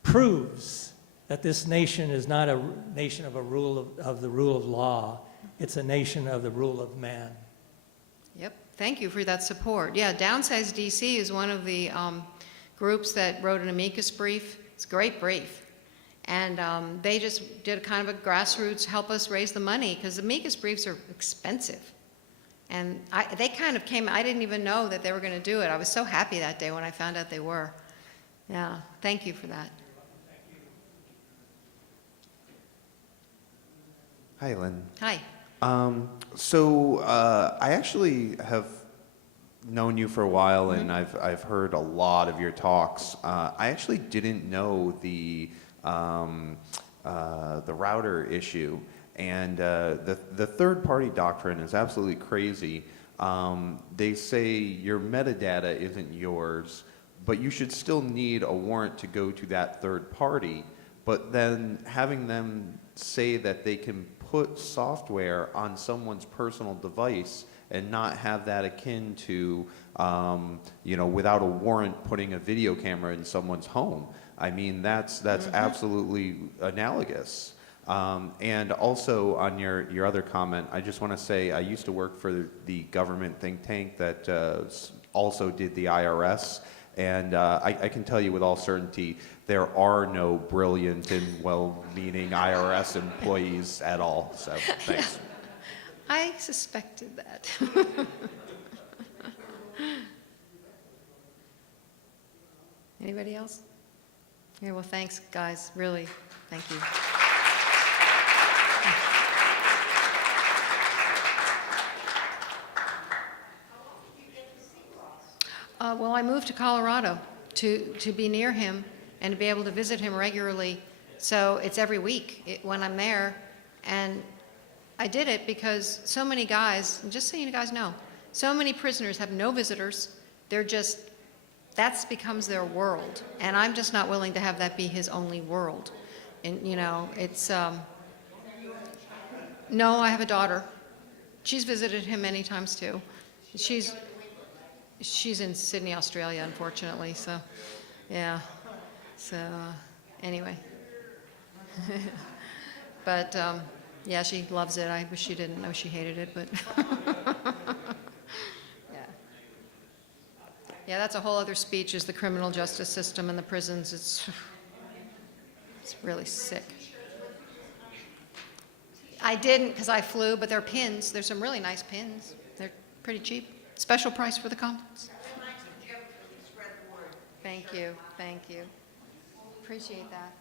proves that this nation is not a nation of the rule of law. It's a nation of the rule of man. Yep, thank you for that support. Yeah, Downsize DC is one of the groups that wrote an amicus brief. It's a great brief. And they just did kind of a grassroots help us raise the money, because amicus briefs are expensive. And they kind of came, I didn't even know that they were going to do it. I was so happy that day when I found out they were. Yeah, thank you for that. Hi, Lynn. Hi. I actually have known you for a while, and I've heard a lot of your talks. I actually didn't know the router issue, and the third-party doctrine is absolutely crazy. They say your metadata isn't yours, but you should still need a warrant to go to that third party. But then having them say that they can put software on someone's personal device and not have that akin to, without a warrant, putting a video camera in someone's home. I mean, that's absolutely analogous. And also on your other comment, I just want to say I used to work for the government think tank that also did the IRS. And I can tell you with all certainty, there are no brilliant and well-meaning IRS employees at all. So thanks. I suspected that. Anybody else? Yeah, well, thanks, guys. Really, thank you. Well, I moved to Colorado to be near him and to be able to visit him regularly. So it's every week when I'm there. And I did it because so many guys, just so you guys know, so many prisoners have no visitors. They're just, that becomes their world. And I'm just not willing to have that be his only world. And, it's, no, I have a daughter. She's visited him many times too. She's in Sydney, Australia, unfortunately, so, yeah. So, anyway. But, yeah, she loves it. I wish she didn't know she hated it, but, yeah. Yeah, that's a whole other speech, is the criminal justice system and the prisons. It's really sick. I didn't because I flew, but they're pins. There's some really nice pins. They're pretty cheap. Special price for the conference. Thank you, thank you. Appreciate that.